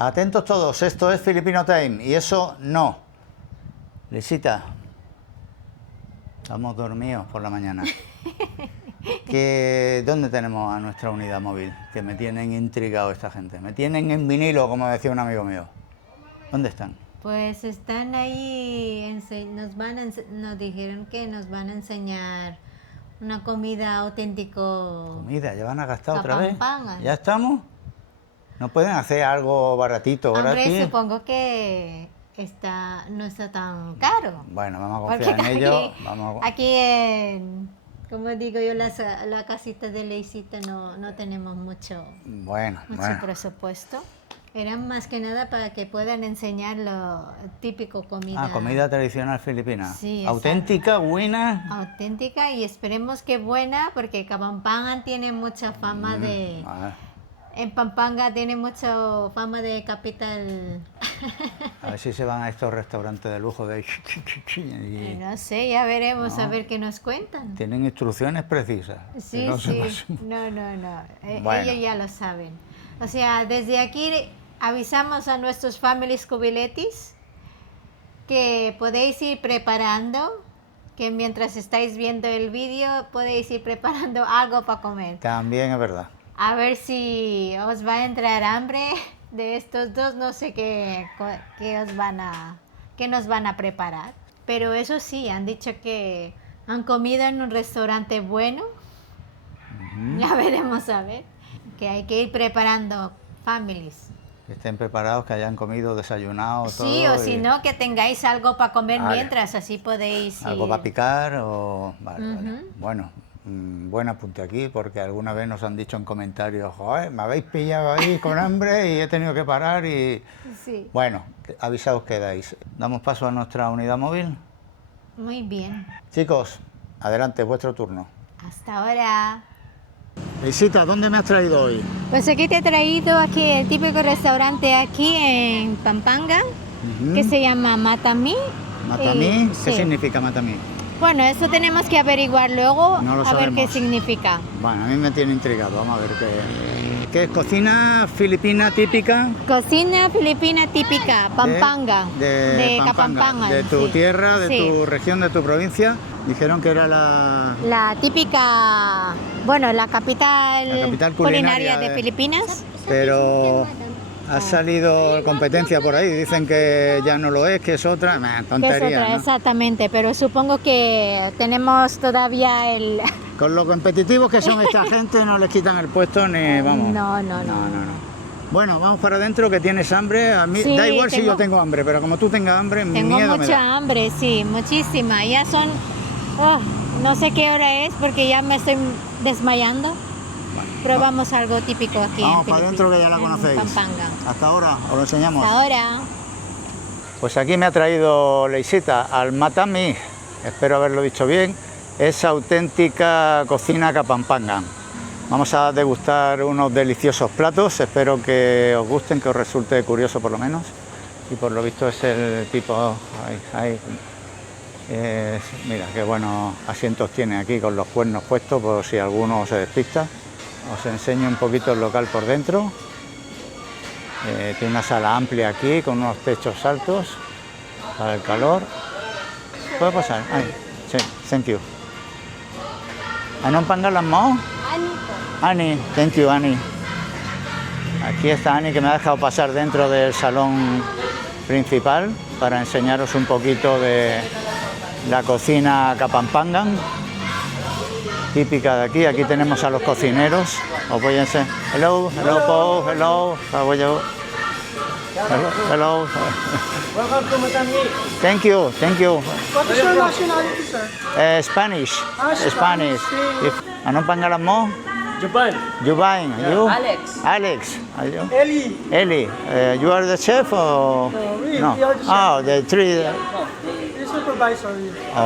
Atentos todos, esto es Filipino Time y eso no. Lisita, estamos dormidos por la mañana. ¿Dónde tenemos a nuestra unidad móvil? Que me tienen intrigado esta gente. Me tienen en vinilo, como decía un amigo mío. ¿Dónde están? Pues están ahí, nos dijeron que nos van a enseñar una comida auténtico. ¿Comida? ¿Ya van a gastar otra vez? Kapampangan. ¿Ya estamos? ¿No pueden hacer algo baratito, Hombre, gratis? supongo que no está tan caro. Bueno, vamos a Porque confiar en aquí, ello. aquí en, como digo yo, la casita de Leisita no tenemos mucho Bueno. presupuesto. Era más que nada para que puedan enseñar lo típico comida. Ah, comida tradicional filipina. Sí, auténtica, buena. Auténtica y esperemos que buena, porque Kapampangan tiene mucha fama de... En Pampanga tiene mucha fama de capital. A ver si se van a estos restaurantes de lujo de... No sé, ya veremos, No. a ver qué nos cuentan. Tienen instrucciones precisas. Sí, que no se sí. pasen. No. Bueno. Ellos ya lo saben. O sea, desde aquí avisamos a nuestros families cubiletis que podéis ir preparando, que mientras estáis viendo el vídeo podéis ir preparando algo para comer. También es verdad. A ver si os va a entrar hambre de estos dos, no sé qué nos van a preparar. Pero eso sí, han dicho que han comido en un restaurante bueno. Ya veremos a ver. Que hay que ir preparando families. Que estén preparados, que hayan comido, desayunado, todo. Sí, o si no, que tengáis algo para comer Vale. mientras, así podéis ir. Algo para picar o... Vale. Bueno, buen apunte aquí, porque alguna vez nos han dicho en comentarios, joder, me habéis pillado ahí con hambre y he tenido que parar y... Sí. Bueno, avisados quedáis. Damos paso a nuestra unidad móvil. Muy bien. Chicos, adelante, vuestro turno. Hasta ahora. Visita, ¿dónde me has traído hoy? Pues aquí te he traído aquí el típico restaurante aquí en Pampanga, que se llama Matamí. ¿Matamí? ¿Qué Sí. significa Matamí? Bueno, eso tenemos que averiguar luego, No lo a ver qué sabemos. significa. Bueno, a mí me tiene intrigado, vamos a ver qué es. ¿Cocina filipina típica? Cocina filipina típica, Pampanga, de Pampanga, Kapampangan. de tu sí. tierra, de Sí. tu región, de tu provincia. Dijeron que era La típica, bueno, la capital culinaria de Filipinas. pero ha salido competencia por ahí. Dicen que ya no lo es, que es otra. Que es Tontería, otra, ¿no? Exactamente, pero supongo que tenemos todavía el... Con lo competitivos que son esta gente, no les quitan el puesto ni vamos. No. Bueno, vamos para adentro, que tienes hambre. A mí Sí, da igual si tengo- yo tengo hambre, pero como tú tengas hambre, Tengo miedo me da. mucha hambre, sí, muchísima. Ya son, no sé qué hora es porque ya me estoy desmayando. Probamos algo típico aquí Vamos en para adentro, que ya la en conocéis. Pampanga. Hasta ahora, os lo enseñamos. Hasta ahora. Pues aquí me ha traído Leisita al Matamí, espero haberlo dicho bien. Es auténtica cocina Kapampangan. Vamos a degustar unos deliciosos platos, espero que os gusten, que os resulte curioso por lo menos. Y por lo visto es el tipo... mira, qué buenos asientos tiene aquí con los cuernos puestos, por si alguno se despista. Os enseño un poquito el local por dentro. Tiene una sala amplia aquí con unos techos altos para el calor. ¿Puedo pasar? Ay, sí, thank you. ¿Anong pangalan mo? Ani, thank you, Ani. Aquí está Ani, que me ha dejado pasar dentro del salón principal para enseñaros un poquito de la cocina Kapampangan, típica de aquí. Aquí tenemos a los cocineros. Os voy a enseñar. Hello, Paul, hello, how are you? Hello. Welcome to Matamí. Thank you. What is your nationality, sir? Spanish. Spanish, Spanish. sí. Anong pangalan mo? Japan. Jubain. You? Alex. Alex. Are you? Eli. Eli. You are the chef or? we are the chef. Oh, the three. The supervisor.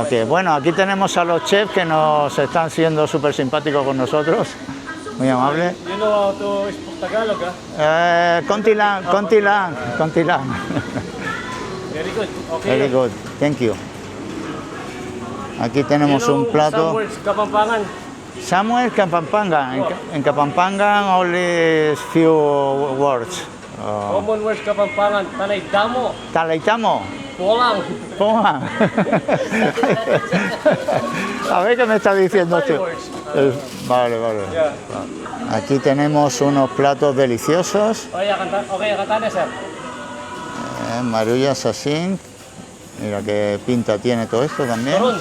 Ok, bueno, aquí tenemos a los chefs que nos están siendo súper simpáticos con nosotros. Muy amables. You know how to speak Tagalog, huh? Contilan. Very good. Okay. Very good, thank you. Aquí tenemos un plato. Some words, Kapampangan. Samuel Kapampangan. En Kapampangan only few words. Oh. Common words Kapampangan, tanay damo, Talaitamo. polang. Toma. A ver qué me está diciendo tú. Vale, vale. Yeah. Aquí tenemos unos platos deliciosos. Okay, kanta sir. Marullas así. Mira qué pinta tiene todo esto también. Turun.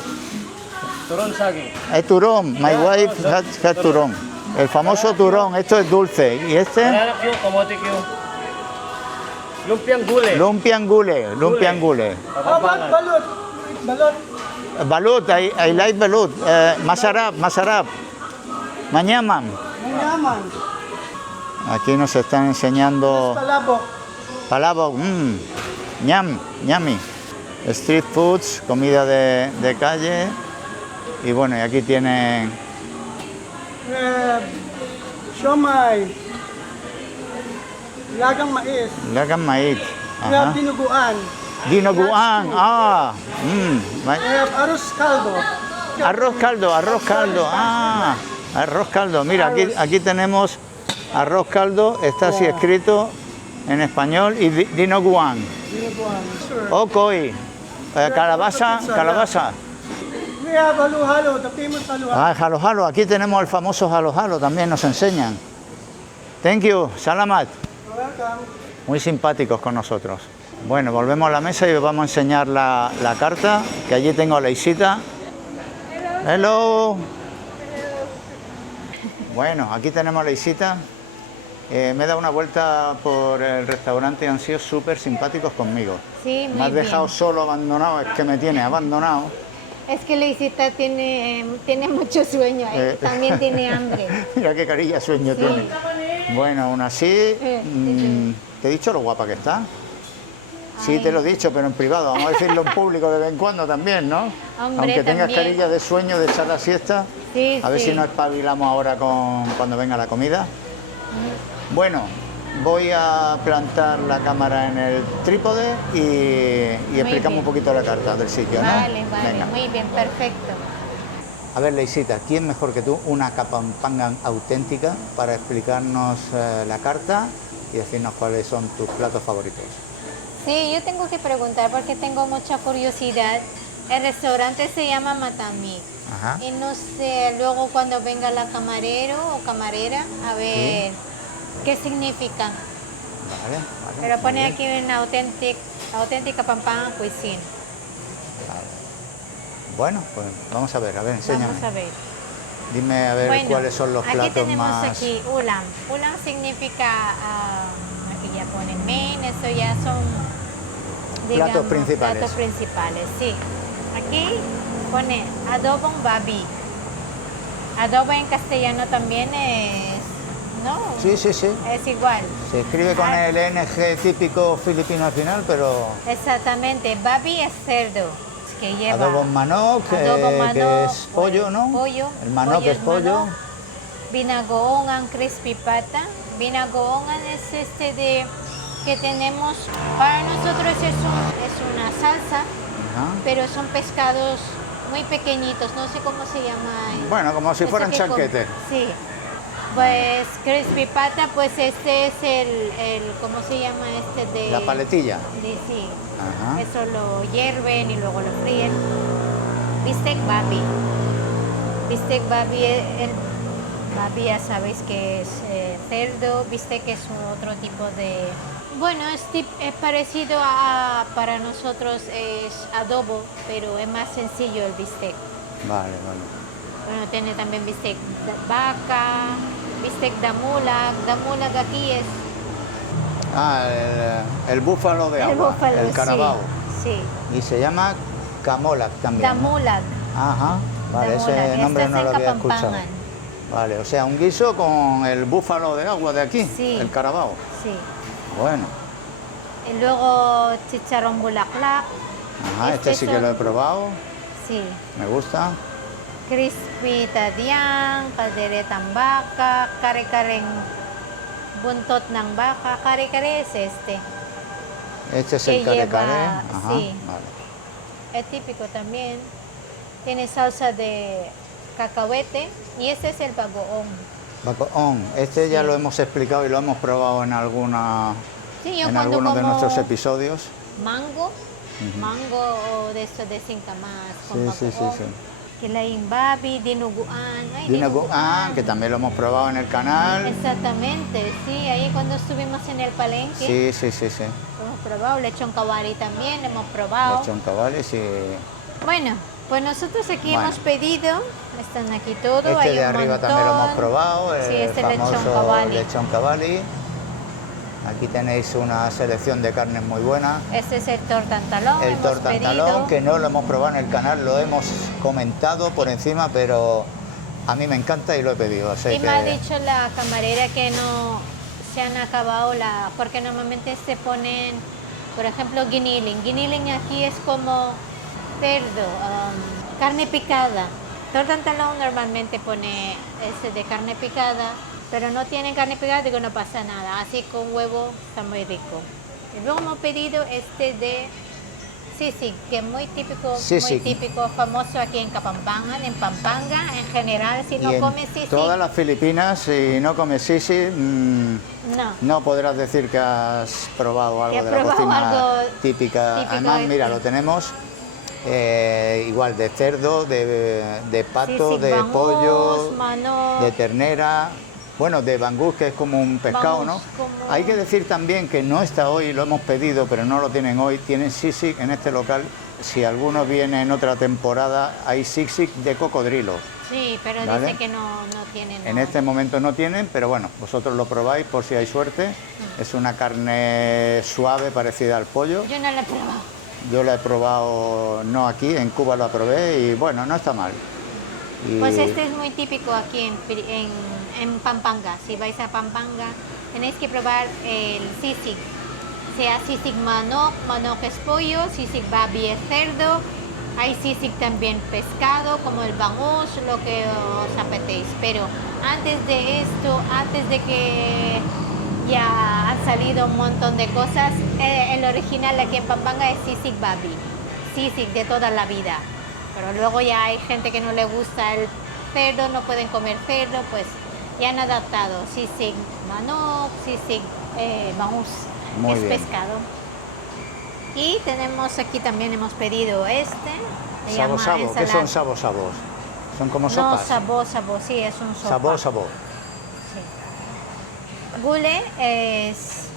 Turun saging. Es turón. My wife has turón. El famoso turón. Esto es dulce. ¿Y este? Banana Q, kamote Q. Lumpiang gulay. Lumpiangule. Lumpiangule. Kapampangan. Balut. Balut. Balut. I like balut. Masarap. Masarap. Mañaman. Manyaman. Aquí nos están enseñando Palabok. palabok. Ñam. Ñami. Street foods. Comida de calle. Y bueno, y aquí tienen Siomay. Lagang mais. lagan maíz. We have Ajá. dinuguan. Dinoguan. Ah. We have arroz caldo. Arroz caldo, arroz caldo. Ah, arroz caldo. Mira, aquí tenemos arroz caldo. Está así escrito en español. Y dinoguan. Dinuguan, sure. Ocoy. Calabaza, calabaza. We have halo-halo, the famous halo-halo. Ah, jalo jalo. Aquí tenemos el famoso jalo jalo. También nos enseñan. Thank you. Salamat. Welcome. Muy simpáticos con nosotros. Bueno, volvemos a la mesa y os vamos a enseñar la carta, que allí tengo a Leisita. Hello. Bueno, aquí tenemos a Leisita. Me he dado una vuelta por el restaurante y han sido súper simpáticos conmigo. Sí, muy Me has dejado bien. solo, abandonado, es que me tienes abandonado. Es que Leisita tiene mucho sueño, también tiene hambre. Mira qué carilla de sueño Sí. tiene. Bueno, aún así, ¿te he dicho lo guapa que está? Sí, Ay. te lo he dicho, pero en privado. Vamos a decirlo en público de vez en cuando también, ¿no? Hombre, Aunque tengas también. carilla de sueño de echar la siesta. Sí, A ver sí. si nos espabilamos ahora cuando venga la comida. Bueno, voy a plantar la cámara en el trípode y explicamos bien. un poquito la carta del sitio, ¿no? Vale, vale, Venga. muy bien, perfecto. A ver, Leisita, ¿quién mejor que tú, una Kapampangan auténtica, para explicarnos la carta y decirnos cuáles son tus platos favoritos? Sí, yo tengo que preguntar porque tengo mucha curiosidad. El restaurante se llama Matami. Ajá. Y no sé, luego cuando venga la camarero o camarera, a ver qué significa. Vale, vale. Pero muy pone bien. aquí en auténtica Kapampangan Cuisine. Bueno, pues vamos a ver, enséñame. Vamos a ver. Dime a ver Bueno, cuáles son los aquí platos tenemos más... aquí ulam. Ulam significa, aquí ya ponen main, esto ya son Platos principales. platos principales, sí. Aquí pone adobong babi. Adobo en castellano también es, ¿no? Sí, sí, sí. Es igual. Se escribe con el NG típico filipino al final, pero... Exactamente, babi es cerdo, que lleva Adobo manok, adobo que manok, es pollo, ¿no? pollo, El manok es pollo. manok. Binagoongan crispy pata. Binagoongan es que tenemos, para nosotros es una salsa, Ajá. pero son pescados muy pequeñitos, no sé cómo se llama. Bueno, como si Eso fueran que chanquetes. Sí. Pues crispy pata, pues este es ¿cómo se llama este de? La paletilla. Sí. Ajá. Eso lo hierven y luego lo fríen. Bistec babi. Bistec babi, babi ya sabéis que es cerdo. Bistec es otro tipo de... Bueno, es parecido para nosotros es adobo, pero es más sencillo el bistec. Vale, vale. Bueno, tiene también bistec de vaca, bistec damulag. Damulag aquí es Ah, el búfalo de el agua, búfalo, el carabao. Sí, Y se llama camolac sí. también, ¿no? Damulag. Ajá, vale, Damulag. ese nombre Este no es lo en había escuchado. Kapampangan. Vale, o sea, un guiso con el búfalo de agua de aquí, Sí. el carabao. Sí. Bueno, Y luego chicharrón bulaklak. ajá, este sí que lo he probado, Sí. me gusta. Crispy tadiang, kalderetang baka, kare-kareng buntot ng baka. Kare-kare es este. Este es Que el care lleva- care. Ajá, sí. vale. Es típico también. Tiene salsa de cacahuete y este es el bagoong. Bacoón, este ya Sí. lo hemos explicado y lo hemos probado en alguna Sí, yo en cuando algunos de como nuestros episodios. mango, mango o de eso de singkamas con Sí, sí, sí, bagoong, sí. kilaing babi, dinuguan. Ay, Dinaguan, que también lo hemos probado en el canal. Exactamente, sí, ahí cuando estuvimos en el palenque, Sí, sí, sí, sí. hemos probado, lechón kawari también, hemos probado. Lechón cabales y Bueno, pues nosotros aquí Bueno. hemos pedido, están aquí todo, este hay de un arriba montón. también lo hemos probado, el Sí, este lechón famoso kawali. lechón cavalli. Aquí tenéis una selección de carnes muy buena. Este es el tortantalón, El hemos tortantalón, pedido. que no lo hemos probado en el canal, lo hemos comentado por encima, pero a mí me encanta y lo he pedido. Así Y me ha que dicho la camarera que no se han acabado porque normalmente se ponen, por ejemplo, guiniling. Guiniling aquí es como cerdo, carne picada. Tortantalón normalmente pone ese de carne picada, pero no tienen carne picada, digo no pasa nada. Así con huevo está muy rico. Y luego hemos pedido este de sisig, que es muy Sisig. típico, famoso aquí en Kapampangan, en Pampanga. En general, si no y en comes sisig, todas las Filipinas, si no comes sisig, no. no podrás decir que has probado algo Que has de la probado cocina algo típica. típico Además, de mira, aquí. lo tenemos igual de cerdo, de pato, Sisig de bangus, pollo, manok. de ternera, bueno, de bangus, que es como un pescado, ¿no? Bangus, como- Hay que decir también que no está hoy, lo hemos pedido, pero no lo tienen hoy. Tienen sisig en este local. Si alguno viene en otra temporada, hay sisig de cocodrilo. Sí, pero ¿Vale? dice que no tienen. En no. este momento no tienen, pero bueno, vosotros lo probáis por si hay suerte. Es una carne suave parecida al pollo. Yo no lo he probado. Yo la he probado, no aquí, en Cuba la probé y bueno, no está mal. Y Pues este es muy típico aquí en Pampanga. Si vais a Pampanga, tenéis que probar el sisig. Sea sisig manok, manok es pollo, sisig babi es cerdo. Hay sisig también pescado, como el bangus, lo que os apetéis. Pero antes de esto, antes de que ya han salido un montón de cosas, el original aquí en Pampanga es sisig babi, sisig de toda la vida. Pero luego ya hay gente que no le gusta el cerdo, no pueden comer cerdo, pues ya han adaptado sisig manok, sisig bangus, Muy es bien. pescado. Y tenemos aquí también hemos pedido este, se sabo llama sabo, ¿qué ensalada. son sabos? Son como No, sopas. sabo, sí, es un sopa. Sabor. Sí. Gule es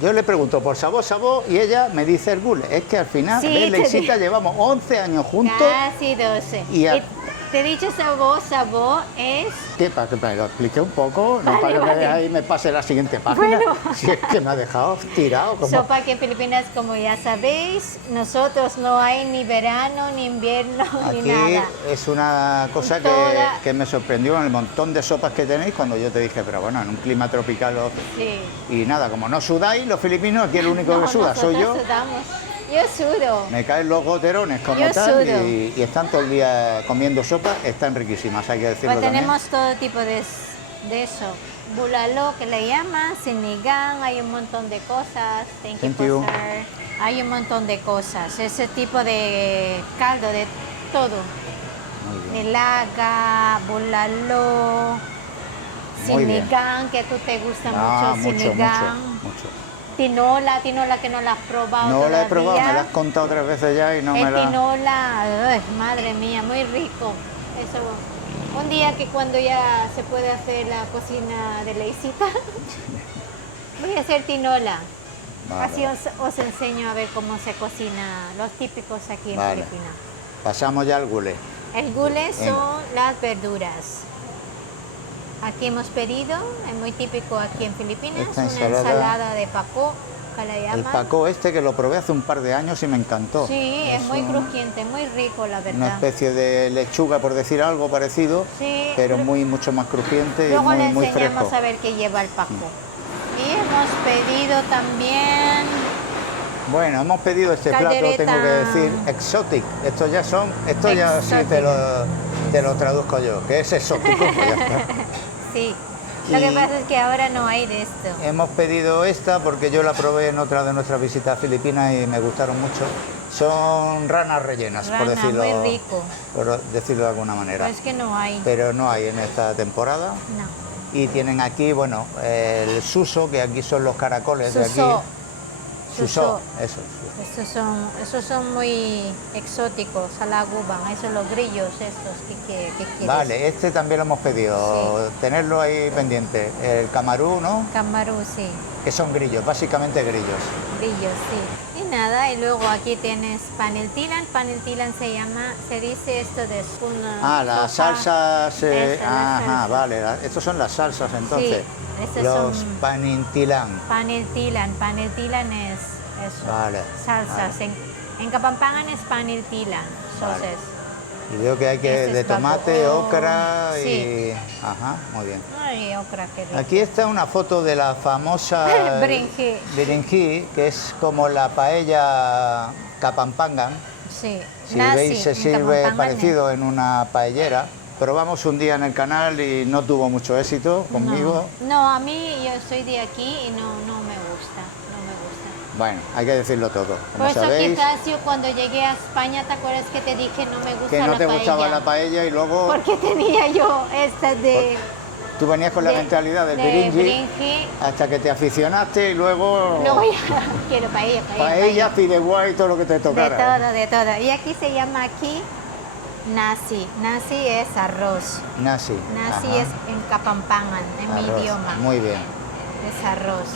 Yo le pregunto por sabor y ella me dice el gule. Es que al final, Sí, ¿ves, te Leisita? digo. Llevamos 11 años juntos. casi 12. Y a- Y te he dicho sabo es ¿Qué? Para que me lo explique un poco, no Vale, para que me vale. deje ahí y me pase la siguiente página. Bueno. Si es que me ha dejado tirado. Como... sopa que en Filipinas, como ya sabéis, nosotros no hay ni verano, ni invierno, Aquí ni nada. es una cosa Toda- que me sorprendió en el montón de sopas que tenéis cuando yo te dije, pero bueno, en un clima tropical Sí. y nada, como no sudáis los filipinos, aquí el único No, que suda soy yo. nosotros sudamos. Yo sudo. Me caen los goterones como Yo tal sudo. y están todo el día comiendo sopa, están riquísimas, hay que decirlo Pues también. tenemos todo tipo de eso. Bulalo que le llaman, sinigang, hay un montón de cosas. Thank you, Thank you. sir. Hay un montón de cosas. Ese tipo de caldo, de todo. Muy bien. Nilaga, bulalo, Muy bien. sinigang, que a tú te gusta Ah, mucho, mucho. Tinola que no la has probado No la he probado, me todavía. la has contado 3 veces ya y no me El la... tinola, ay, madre mía, muy rico. Eso, un día que cuando ya se puede hacer la cocina de Leisita, voy a hacer tinola. Vale, Así vale. os enseño a ver cómo se cocina los típicos aquí en Vale. Filipinas. Pasamos ya al gule. El gule Venga. son las verduras. Aquí hemos pedido, es muy típico aquí en Filipinas, Esta una ensalada- ensalada de paco, que la El llaman. paco este que lo probé hace un par de años y me encantó. Sí, es muy un- crujiente, muy rico la Una verdad. especie de lechuga, por decir algo parecido, Sí, pero mucho más crujiente y luego le muy enseñamos fresco. a ver qué lleva el paco. Y hemos pedido también Bueno, hemos pedido este plato, Caldereta. tengo que decir, exotic. Esto ya sí te lo traduzco yo, que es exótico. Pues ya está. sí. Lo que Y- pasa es que ahora no hay de esto. Hemos pedido esta porque yo la probé en otra de nuestras visitas a Filipinas y me gustaron mucho. Son ranas rellenas, Rana, muy rico. por decirlo de alguna manera. Pero es que no hay. Pero no hay en esta temporada. No. Y tienen aquí, bueno, el suso, que aquí son los caracoles de Suso. aquí. Suso, eso. Esos son muy exóticos, a la guban, esos los grillos estos que quieres. Vale, este también lo hemos pedido, tenerlo ahí pendiente. El camarú, ¿no? Camarú, sí, Que son grillos, básicamente grillos. grillos, sí. Y nada, y luego aquí tienes paneltilan. Paneltilan se dice esto de una Las sopa. salsas, Esa, la ajá, salsa. vale, estos son las salsas entonces. estos Los son- panintilán. Paneltilan es eso. Vale, Salsas. vale. En Kapampangan es paneltilan. Vale. Entonces, Y veo que hay que Este de es tomate, bacoa, ocra y... sí. Ajá, muy bien. ay, ocra, qué rico. Aquí está una foto de la famosa Berenjé. berenjé, que es como la paella Kapampangan. Sí. Si Nasi, veis, se en sirve Kapampangan parecido en una paellera. Probamos un día en el canal y no tuvo mucho éxito conmigo. No, a mí yo soy de aquí y no me gusta. No me gusta. Bueno, hay que decirlo todo. Como Por eso sabéis, quizás yo cuando llegué a España, ¿te acuerdas que te dije no me gusta que no la te paella? gustaba la paella y luego Porque tenía yo esta de... tú venías con la de- mentalidad del de biringi berenjé. hasta que te aficionaste y luego Luego ya quiero paella. paella, fideuá y todo lo que te De tocara. todo, de todo. Y aquí se llama aquí nasi. Nasi es arroz. Nasi. Nasi ajá. es en Kapampangan, en mi Arroz. idioma. Muy bien. Es arroz.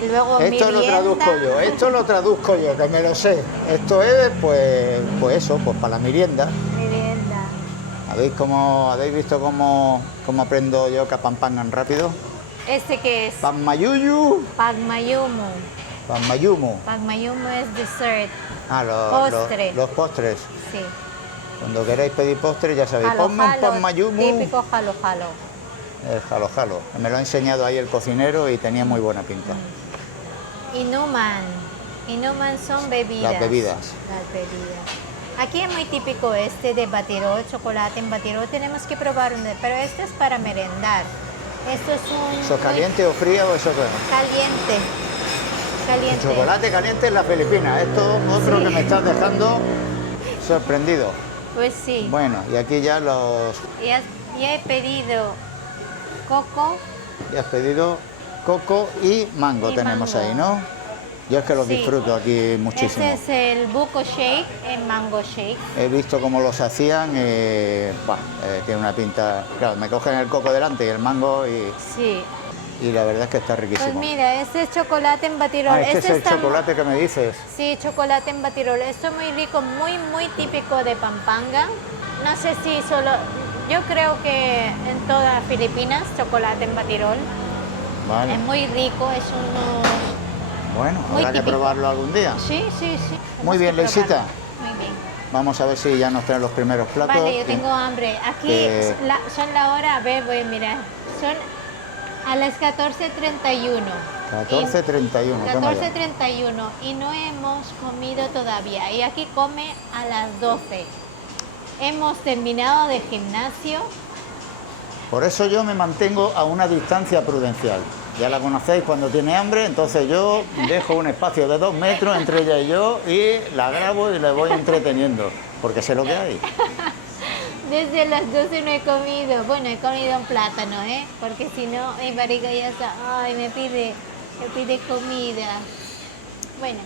Y luego Esto lo merienda. traduzco yo, que me lo sé. Esto es, pues eso, pues para la merienda. Merienda. ¿Habéis visto cómo aprendo yo Kapampangan rápido? ¿Este qué es? Panmayuyu, Pagmayumu. panmayumu. Pagmayumu es dessert. Postre. Postre. Los postres. Sí. Cuando queráis pedir postres, ya sabéis. Jalo, Ponme un jalo, panmayumu. típico jalo jalo. El jalo jalo. Me lo ha enseñado ahí el cocinero y tenía muy buena pinta. Inuman. Inuman son bebidas. Las bebidas. Las bebidas. Aquí es muy típico este de batirol, chocolate en batirol. Tenemos que probar uno, pero este es para merendar. Esto es un... ¿Eso caliente o frío o eso qué? Caliente. Caliente. Chocolate caliente en las Filipinas. Esto otro Sí. que me estás dejando sorprendido. Pues sí. Bueno, y aquí ya Ya he pedido coco. ya has pedido coco y mango Y tenemos mango. ahí, ¿no? Yo es que los Sí. disfruto aquí muchísimo. Este es el buko shake, el mango shake. He visto cómo los hacían y tiene una pinta. Claro, me cogen el coco delante y el mango Sí. y la verdad es que está Pues riquísimo. mira, este es chocolate en batirol. Este es el está chocolate que me dices. Sí, chocolate en batirol. Esto es muy rico, muy típico de Pampanga. No sé si solo... Yo creo que en todas Filipinas, chocolate en batirol. Vale. Es muy rico, es uno... Bueno, muy habrá que típico. probarlo algún día. Sí. Muy Tenemos bien, que Leisita. probarlo. Muy bien. Vamos a ver si ya nos traen los primeros platos. Vale, yo tengo hambre. Aquí que- son la hora, a ver, voy a mirar. Son a las 14:31. 14:31. toma ya. 14:31 y no hemos comido todavía. Y aquí come a las 12. Hemos terminado de gimnasio. Por eso yo me mantengo a una distancia prudencial. Ya la conocéis cuando tiene hambre, entonces yo dejo un espacio de 2 metros entre ella y yo y la grabo y la voy entreteniendo, porque sé lo que hay. Desde las 12 no he comido. Bueno, he comido un plátano, ¿eh? Porque si no, mi barriga ya está. Ay, me pide comida. Bueno,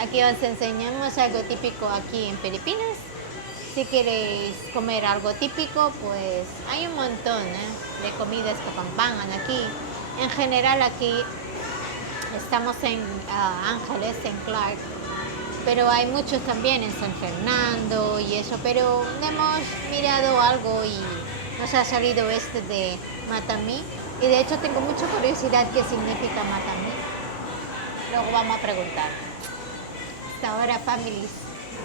aquí os enseñamos algo típico aquí en Filipinas. Si queréis comer algo típico, pues hay un montón de comidas que Kapampangan aquí. En general aquí estamos en Ángeles, en Clark, pero hay muchos también en San Fernando y eso, pero hemos mirado algo y nos ha salido este de Matamí y de hecho tengo mucha curiosidad qué significa Matamí. Luego vamos a preguntar. Hasta ahora, families.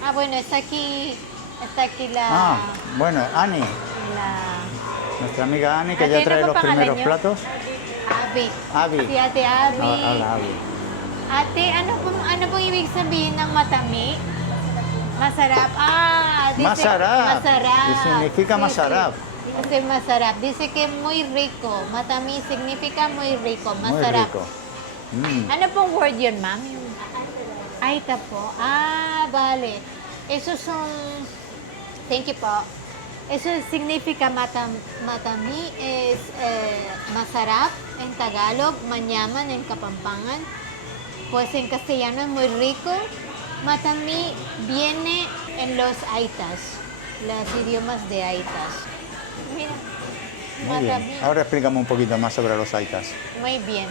Ah, bueno, está aquí la... Bueno, Ani, nuestra amiga Ani, que Ate ya no trae los primeros kapangalaño? platos. Abi. Abi. Si Ate Abi. Hola, Abi. Ate, ano pong ibig sabihin ng matami? Masarap. Dice Masarap. Masarap. Y significa Sí, masarap. sí. Dice masarap. Dice que muy rico. Matami significa muy rico. Muy Masarap. rico. Mm. Ano pong word yun, ma'am? Ay, ito po. Vale. Esos son... Thank you po. Eso significa matami, es masarap en Tagalog, mañaman en Kapampangan. Pues en castellano es muy rico. Matami viene en los aitas, los idiomas de aitas. Mira, Muy bien. matami. Ahora explícame un poquito más sobre los aitas. Muy bien.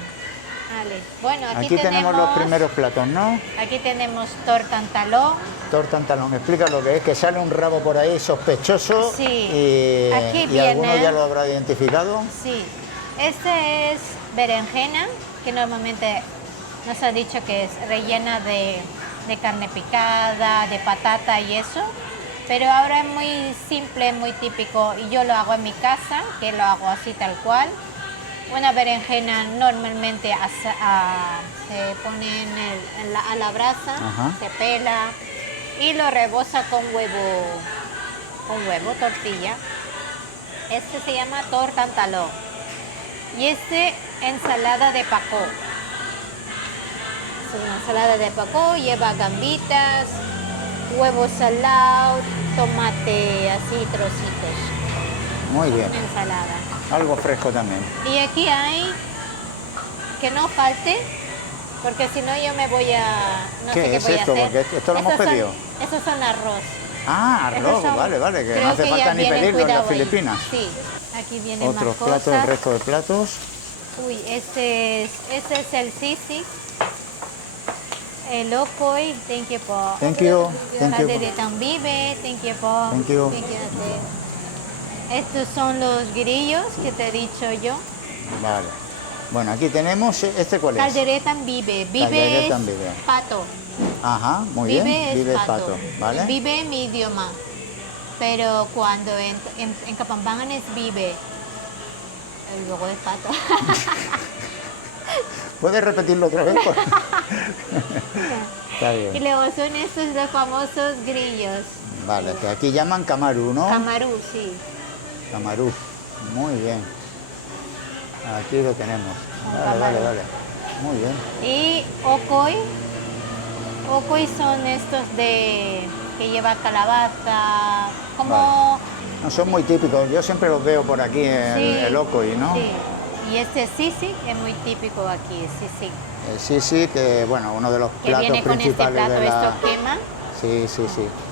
Vale. Bueno, Aquí tenemos los primeros platos, ¿no? Aquí tenemos tortantaló. Tortantalón, explica lo que es, que sale un rabo por ahí sospechoso Sí. y, Aquí y viene- alguno ya lo habrá identificado. Sí. Este es berenjena, que normalmente nos ha dicho que es rellena de carne picada, de patata y eso. Pero ahora es muy simple, muy típico y yo lo hago en mi casa, que lo hago así tal cual. Una berenjena normalmente se pone a la brasa, Ajá. se pela y lo reboza con huevo, tortilla. Este se llama tortantaló. Y este, ensalada de pacó. Es una ensalada de pacó, lleva gambitas, huevo salado, tomate así, trocitos. Muy bien, Una ensalada. algo fresco también. Y aquí hay, que no falte, porque si no yo me voy a, no ¿Qué sé qué es voy a esto? hacer. Porque esto lo hemos Esos son- pedido. Esos son arroz. Ah, Esos arroz, son- vale, que creo no hace que falta ya ni vienen pedirlo en las cuidado ahí. Filipinas. Sí, aquí vienen Otros más platos, cosas. el resto de platos. Uy, este es el sisig. El okoy, thank you po. Thank you, thank you. Calderetang bibe, thank you po. Thank you. ate. Estos son los grillos que te he dicho yo. Vale. Bueno, aquí tenemos, ¿este cuál es? Calderetang bibe. Bibe Calderetang es bibe. pato. Ajá, muy Bibe bien. es Vive pato. ¿vale? Bibe es mi idioma. Pero cuando en Kapampangan es bibe. Y luego es pato. ¿Puedes repetirlo otra vez? Está Y bien. luego son estos los famosos grillos. Vale, que aquí llaman camarú, ¿no? Camarú, sí. Camarú. Muy bien. Aquí lo tenemos. Vale, vale, camarú. vale. Muy bien. Y okoy. Okoy son estos que lleva calabaza, como... No, son muy típicos. Yo siempre los veo por aquí, el ocoy, ¿no? Sí. Y este sisig es muy típico aquí, sisig. Sí, que bueno, uno de los Que platos viene con este principales plato, de la... esto quema. Sí.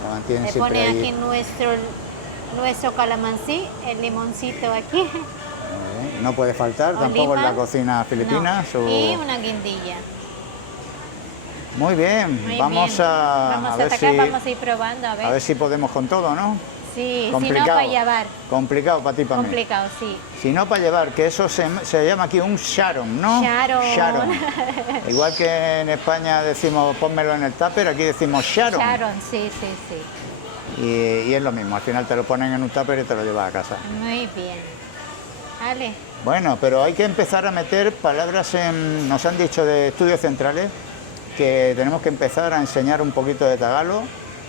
Lo mantienen Le siempre pone ahí. aquí nuestro calamansi, el limoncito aquí. Muy bien. No puede faltar tampoco en la Oliva. cocina filipina. No. Y una guindilla. Muy bien, Muy vamos bien. a Vamos a ver atacar, si, vamos a ir probando, a ver si podemos con todo, ¿no? Sí, si no Complicado. para llevar. Complicado para ti, para mí. Complicado, sí. Si no, para llevar, que eso se llama aquí un sharon, ¿no? Sharon. Igual que en España decimos pónmelo en el tupper, aquí decimos sharon. Sharon, sí. Y es lo mismo, al final te lo ponen en un tupper y te lo llevas a casa. Muy bien. Vale. Bueno, pero hay que empezar a meter palabras en... Nos han dicho de estudios centrales que tenemos que empezar a enseñar un poquito de tagalo,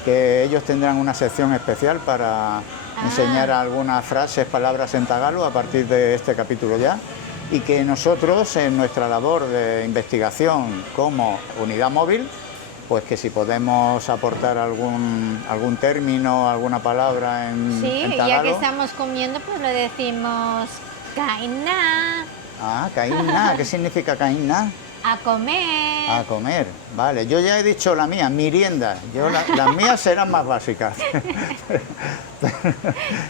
que ellos tendrán una sección especial para enseñar algunas frases, palabras en tagalo a partir de este capítulo ya, y que nosotros en nuestra labor de investigación como unidad móvil, pues que si podemos aportar algún término, alguna palabra en Sí, tagalo. ya que estamos comiendo, pues lo decimos kain na, Ah, caína, ¿qué significa caína? a comer. A comer, vale. Yo ya he dicho la mía, merienda. Las mías serán más básicas.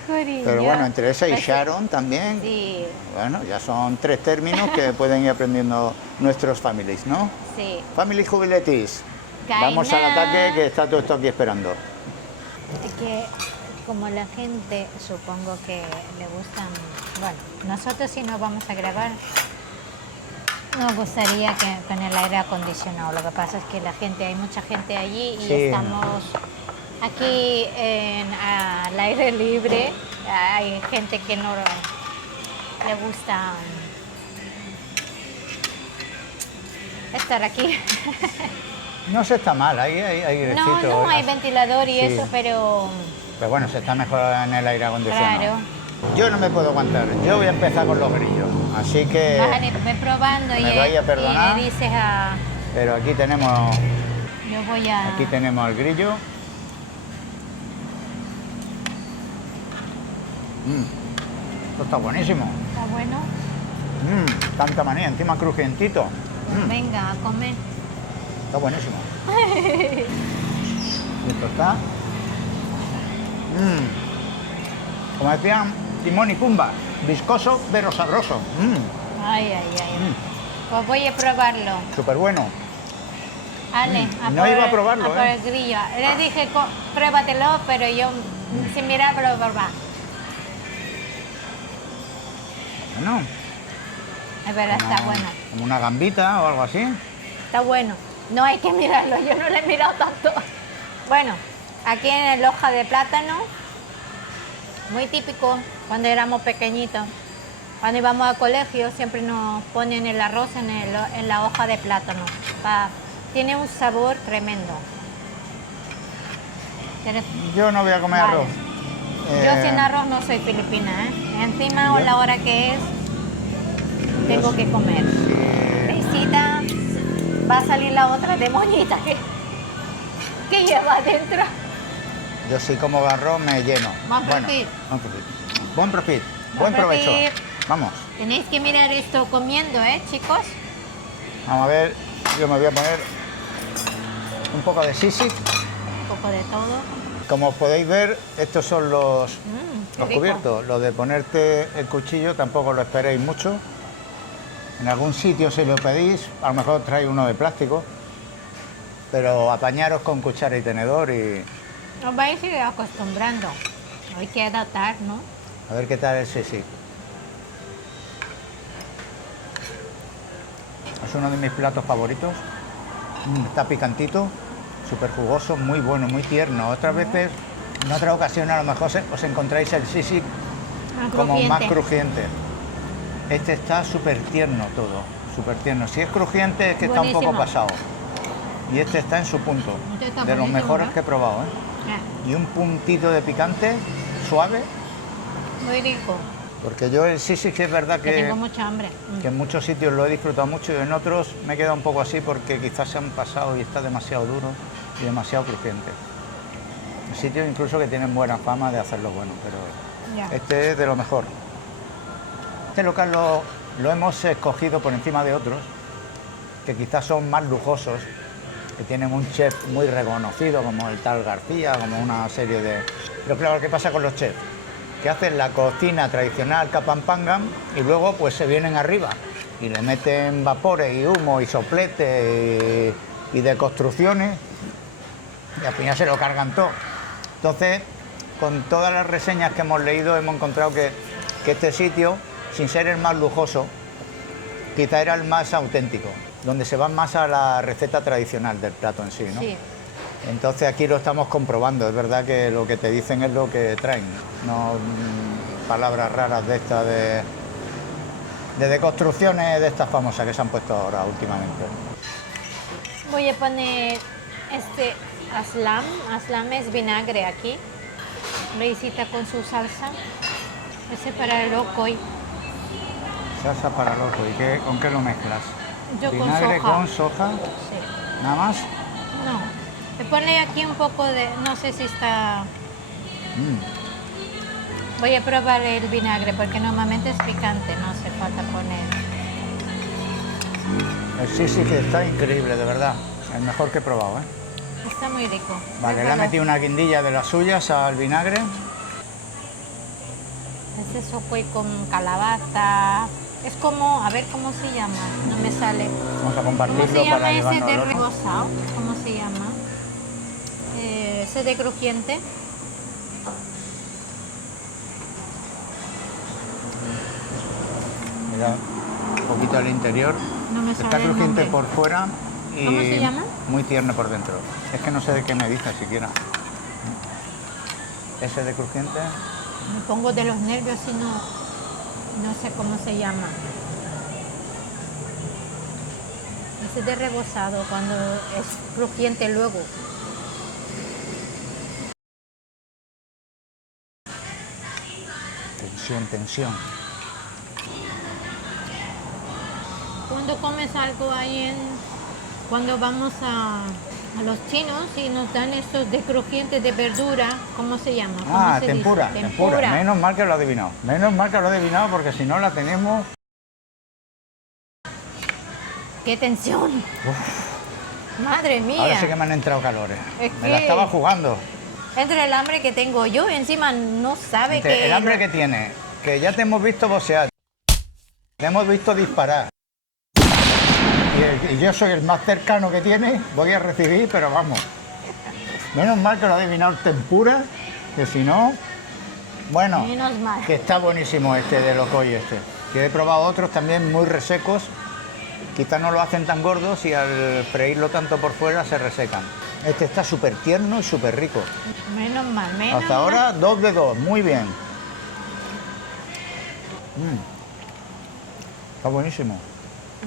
Cariño. Pero bueno, entre esa y Así- Sharon también, Sí, bueno, ya son 3 términos que pueden ir aprendiendo nuestros families, ¿no? sí. Family Jubiletis. Caína. Vamos al ataque, que está todo esto aquí esperando. Que como la gente supongo que le gustan, bueno, nosotros si no vamos a grabar, nos gustaría que con el aire acondicionado. Lo que pasa es que hay mucha gente allí y Sí. estamos aquí al aire libre. Hay gente que no le gusta estar aquí. No se está mal, hay airecito. No hay ventilador y Sí. eso, pero Pero bueno, se está mejor en el aire acondicionado. claro. Yo no me puedo aguantar, yo voy a empezar con los grillos. Así que... Vale, ve probando me vaya a perdonar. y le dices a... Pero aquí tenemos Yo voy a... Aquí tenemos el grillo. Esto está buenísimo. Está bueno. Tanta manía, encima crujientito. Venga, a comer. Está buenísimo. Y esto está... Como decían Timón y Pumba, viscoso pero sabroso. Ay, ay, ay. Pues voy a probarlo. Súper bueno. Ale, No iba a probarlo, por el grillo. Le dije, pruébatelo, pero yo sin mirarlo, probar. Bueno, Es verdad, está bueno. como una gambita o algo así. Está bueno. No hay que mirarlo, yo no le he mirado tanto. Bueno, aquí en el hoja de plátano, muy típico cuando éramos pequeñitos. Cuando íbamos al colegio siempre nos ponen el arroz en la hoja de plátano. Tiene un sabor tremendo. Yo no voy a comer Vale. arroz. Yo sin arroz no soy filipina, ¿eh? Encima, a la hora que es, tengo que comer. Visita, va a salir la otra demonita que lleva adentro. Yo sí como arroz me lleno. Buen profit. Buen profit. Buen Buen provecho. profit. Vamos. Tenéis que mirar esto comiendo, chicos. Vamos a ver. Yo me voy a poner un poco de sisig. Un poco de todo. Como podéis ver, estos son los Qué rico. cubiertos. Lo de ponerte el cuchillo tampoco lo esperéis mucho. En algún sitio si lo pedís, a lo mejor trae uno de plástico, pero apañaros con cuchara y tenedor y Os vais a ir acostumbrando. Hay que adaptar, ¿no? a ver qué tal el sisig. Es uno de mis platos favoritos. Está picantito, súper jugoso, muy bueno, muy tierno. Otras veces, en otra ocasión a lo mejor os encontráis el sisig como más crujiente. Este está súper tierno todo, súper tierno. Si es crujiente es que está un poco Buenísimo. pasado. Y este está en su punto, Este está de los buenísimo, mejores ¿no? que he probado. Y un puntito de picante, suave, Muy rico. porque yo el sisig es verdad Que que tengo mucha hambre. que en muchos sitios lo he disfrutado mucho y en otros me he quedado un poco así porque quizás se han pasado y está demasiado duro y demasiado crujiente. Hay sitios incluso que tienen buena fama de hacerlo bueno, pero Ya. este es de lo mejor. Este local lo hemos escogido por encima de otros que quizás son más lujosos, que tienen un chef muy reconocido como el tal García, como una serie de... Pero claro, ¿qué pasa con los chefs? Que hacen la cocina tradicional Kapampangan y luego pues se vienen arriba y le meten vapores y humo y soplete y de construcciones y al final se lo cargan todo. Entonces, con todas las reseñas que hemos leído hemos encontrado que este sitio, sin ser el más lujoso, quizá era el más auténtico, donde se van más a la receta tradicional del plato en sí, ¿no? Sí. Entonces aquí lo estamos comprobando, es verdad que lo que te dicen es lo que traen, no palabras raras de estas de deconstrucciones de estas famosas que se han puesto ahora últimamente. Voy a poner este aslam. Aslam es vinagre aquí. Reisita con su salsa. Ese para el locoy. Salsa para loco, ¿y con qué lo mezclas? Yo con Vinagre soja. con soja, Sí. nada más. No. Le pone aquí un poco de... No sé si está... Voy a probar el vinagre porque normalmente es picante. No hace falta poner... Sí, que está increíble, de verdad. El mejor que he probado, ¿eh? Está muy rico. Vale, le he Pruébalo. metido una guindilla de las suyas al vinagre. Este socoy con calabaza. Es como, a ver cómo se llama, no me sale. Vamos a ¿Cómo compartirlo se llama para ese llevarnos de al horno. rebozado? ¿Cómo se llama? Ese de crujiente. Mira, un poquito al interior. No me Está sale el crujiente nombre. por fuera y ¿Cómo se llama? muy tierno por dentro. Es que no sé de qué me dice siquiera. Ese de crujiente. Me pongo de los nervios y no sé cómo se llama. Ese de rebozado cuando es crujiente luego. Tensión, tensión. Cuando comes algo ahí cuando vamos a a los chinos y nos dan estos de crujientes de verdura. ¿Cómo se llama? ¿Cómo Ah, se dice? tempura, tempura. Menos mal que lo he adivinado. Menos mal que lo he adivinado porque si no la tenemos... ¡Qué tensión! Madre mía. Ahora sí que me han entrado calores. Es Me la que- estaba jugando. Entre el hambre que tengo yo, encima no sabe que... El hambre que tiene, que ya te hemos visto boxear, te hemos visto disparar. Y yo soy el más cercano que tiene, voy a recibir, pero vamos. Menos mal que lo ha adivinado tempura, que si no... Bueno, Menos mal. que está buenísimo este de locoy este. Que he probado otros también muy resecos. Quizás no lo hacen tan gordos y al freírlo tanto por fuera se resecan. Este está súper tierno y súper rico. Menos mal, menos Hasta mal. ahora 2 de 2, muy bien. Está buenísimo.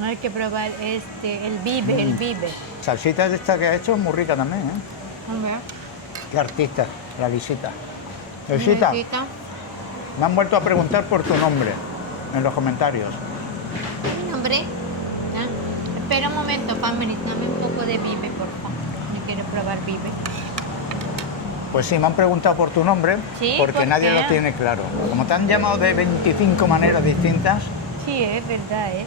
Hay que probar el bibe, el bibe. Salsita de esta que ha hecho es muy rica también, ¿eh? Hombre, Qué artista, la Lisita. Lisita, Lisita. me han vuelto a preguntar por tu nombre en los comentarios. Mi nombre. Espera un momento, family, dame un poco de bibe, por favor. Yo quiero probar bibe. Pues sí, me han preguntado por tu nombre Sí, porque ¿por nadie qué? lo tiene claro. Como te han llamado de 25 maneras distintas, Sí, es verdad, ¿eh?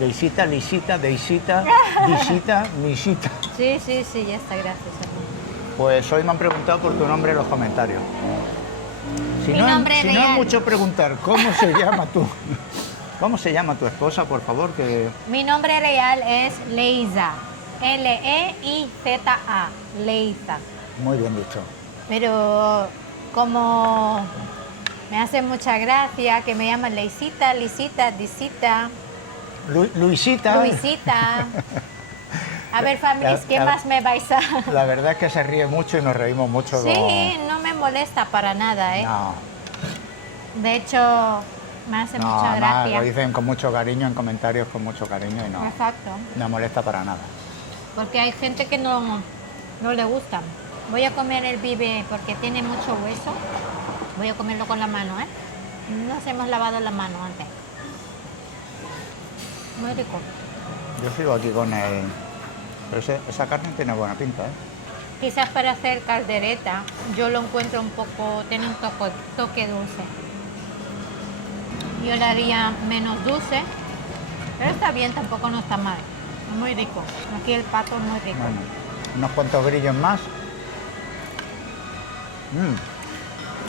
Lisita, Lisita, Deisita, Visita, Misita. Sí, sí, sí, ya está, gracias, hermano. Pues hoy me han preguntado por tu nombre en los comentarios. Si Mi no, nombre si no real. es mucho preguntar cómo se llama tú. ¿Cómo se llama tu esposa, por favor? Que Mi nombre real es Leiza. Leiza. Leiza. muy bien dicho. Pero como me hace mucha gracia que me llaman Leisita, Lisita, Disita, Luisita. Luisita. A ver, families, ¿qué La- más me vais a...? La verdad es que se ríe mucho y nos reímos mucho Sí, no me molesta para nada, ¿eh? No, De hecho, me hace no, mucha además gracia. lo dicen con mucho cariño, en comentarios con mucho cariño y no, Exacto. no molesta para nada. Porque hay gente que no le gusta. Voy a comer el bibe porque tiene mucho hueso. Voy a comerlo con la mano, ¿eh? Nos hemos lavado la mano antes. Muy rico. Yo sigo aquí con el... Pero esa carne tiene buena pinta, ¿eh? Quizás para hacer caldereta, yo lo encuentro un poco, tiene un toque dulce. Yo le haría menos dulce, pero está bien, tampoco no está mal. Es muy rico. Aquí el pato es muy rico. Bueno, unos cuantos grillos más.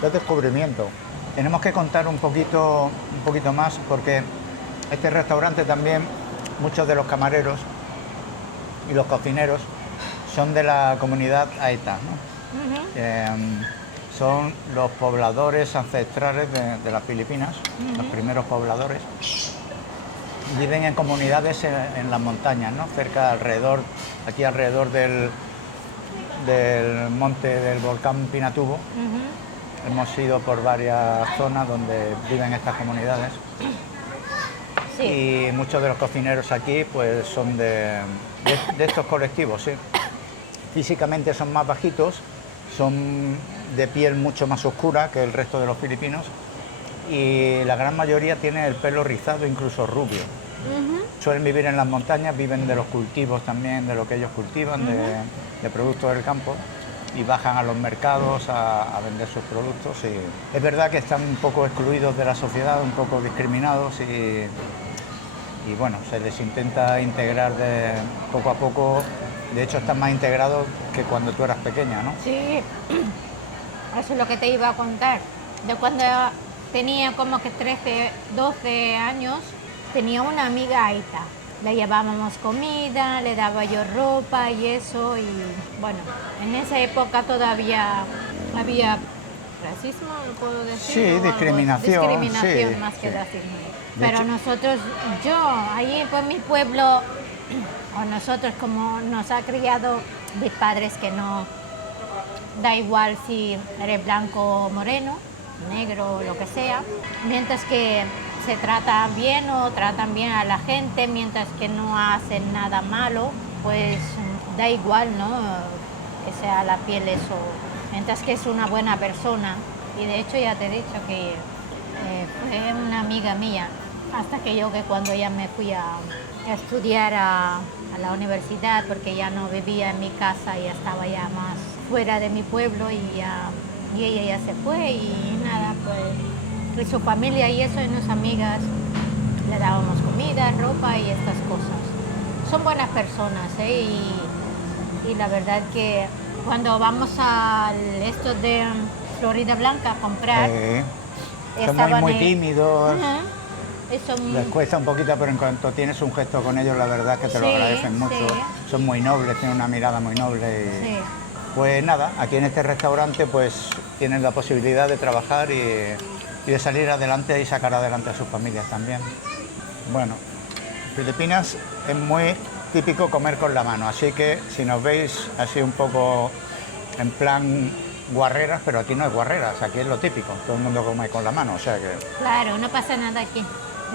Qué descubrimiento. Tenemos que contar un poquito más porque este restaurante también, muchos de los camareros y los cocineros son de la comunidad Aeta, ¿no? Ujú. Son los pobladores ancestrales de las Filipinas, los primeros pobladores. Viven en comunidades en las montañas, ¿no? Cerca, alrededor, aquí alrededor del monte del volcán Pinatubo. Ujú. Hemos ido por varias zonas donde viven estas comunidades. Sí. Y muchos de los cocineros aquí pues son de estos colectivos, sí. Físicamente son más bajitos, son de piel mucho más oscura que el resto de los filipinos y la gran mayoría tiene el pelo rizado, incluso rubio. Ujú. Suelen vivir en las montañas, viven de los cultivos también, de lo que ellos cultivan, de productos del campo y bajan a los mercados a vender sus productos. Y es verdad que están un poco excluidos de la sociedad, un poco discriminados y bueno, se les intenta integrar poco a poco. De hecho, están más integrados que cuando tú eras pequeña, ¿no? Sí, eso es lo que te iba a contar. De cuando tenía como que 13, 12 años, tenía una amiga Aita. Le llevábamos comida, le daba yo ropa y eso. Y bueno, en esa época todavía había racismo, ¿lo puedo decir? Sí, o algo así. discriminación, Discriminación sí, más que sí. racismo. De Pero hecho- nosotros, allí por mi pueblo, o nosotros como nos ha criado mis padres que no da igual si eres blanco o moreno, negro o lo que sea, mientras que se trata bien o tratan bien a la gente, mientras que no hacen nada malo, pues da igual, ¿no? Que sea la piel eso, mientras que es una buena persona. Y de hecho ya te he dicho que fue una amiga mía, hasta que cuando ya me fui a estudiar a a la universidad porque ya no vivía en mi casa, ya estaba ya más fuera de mi pueblo y ella ya se fue y nada, pues y su familia y eso y unas amigas le dábamos comida, ropa y estas cosas. Son buenas personas, ¿eh? Y la verdad que cuando vamos a esto de Florida Blanca a comprar, Son muy ahí. tímidos. Ajá. Y son- Les cuesta un poquito, pero en cuanto tienes un gesto con ellos, la verdad es que te lo Sí, agradecen mucho. sí. Son muy nobles, tienen una mirada muy noble. Y, Sí. pues nada, aquí en este restaurante pues tienen la posibilidad de trabajar y de salir adelante y sacar adelante a sus familias también. Bueno, Filipinas es muy típico comer con la mano, así que si nos veis así un poco en plan guarreras, pero aquí no es guarreras, aquí es lo típico, todo el mundo come con la mano, o sea que... Claro, no pasa nada aquí.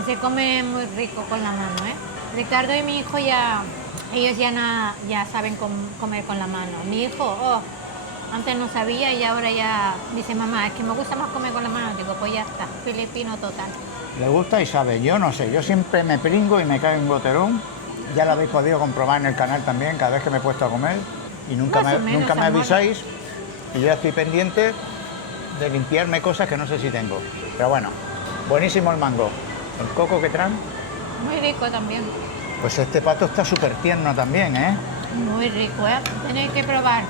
Se come muy rico con la mano, ¿eh? Ricardo y mi hijo ellos ya saben comer con la mano. Mi hijo, antes no sabía y ahora ya dice, mamá, es que me gusta más comer con la mano. Digo, pues ya está, filipino total. Le gusta y sabe, yo no sé, yo siempre me pringo y me cae un goterón, ya lo habéis podido comprobar en el canal también, cada vez que me he puesto a comer y nunca Más o menos, nunca me amor. avisáis y yo ya estoy pendiente de limpiarme cosas que no sé si tengo. Pero bueno, buenísimo el mango, el coco que traen, Muy rico también. pues este pato está súper tierno también, ¿eh? Muy rico, ¿eh? Tenéis que probar.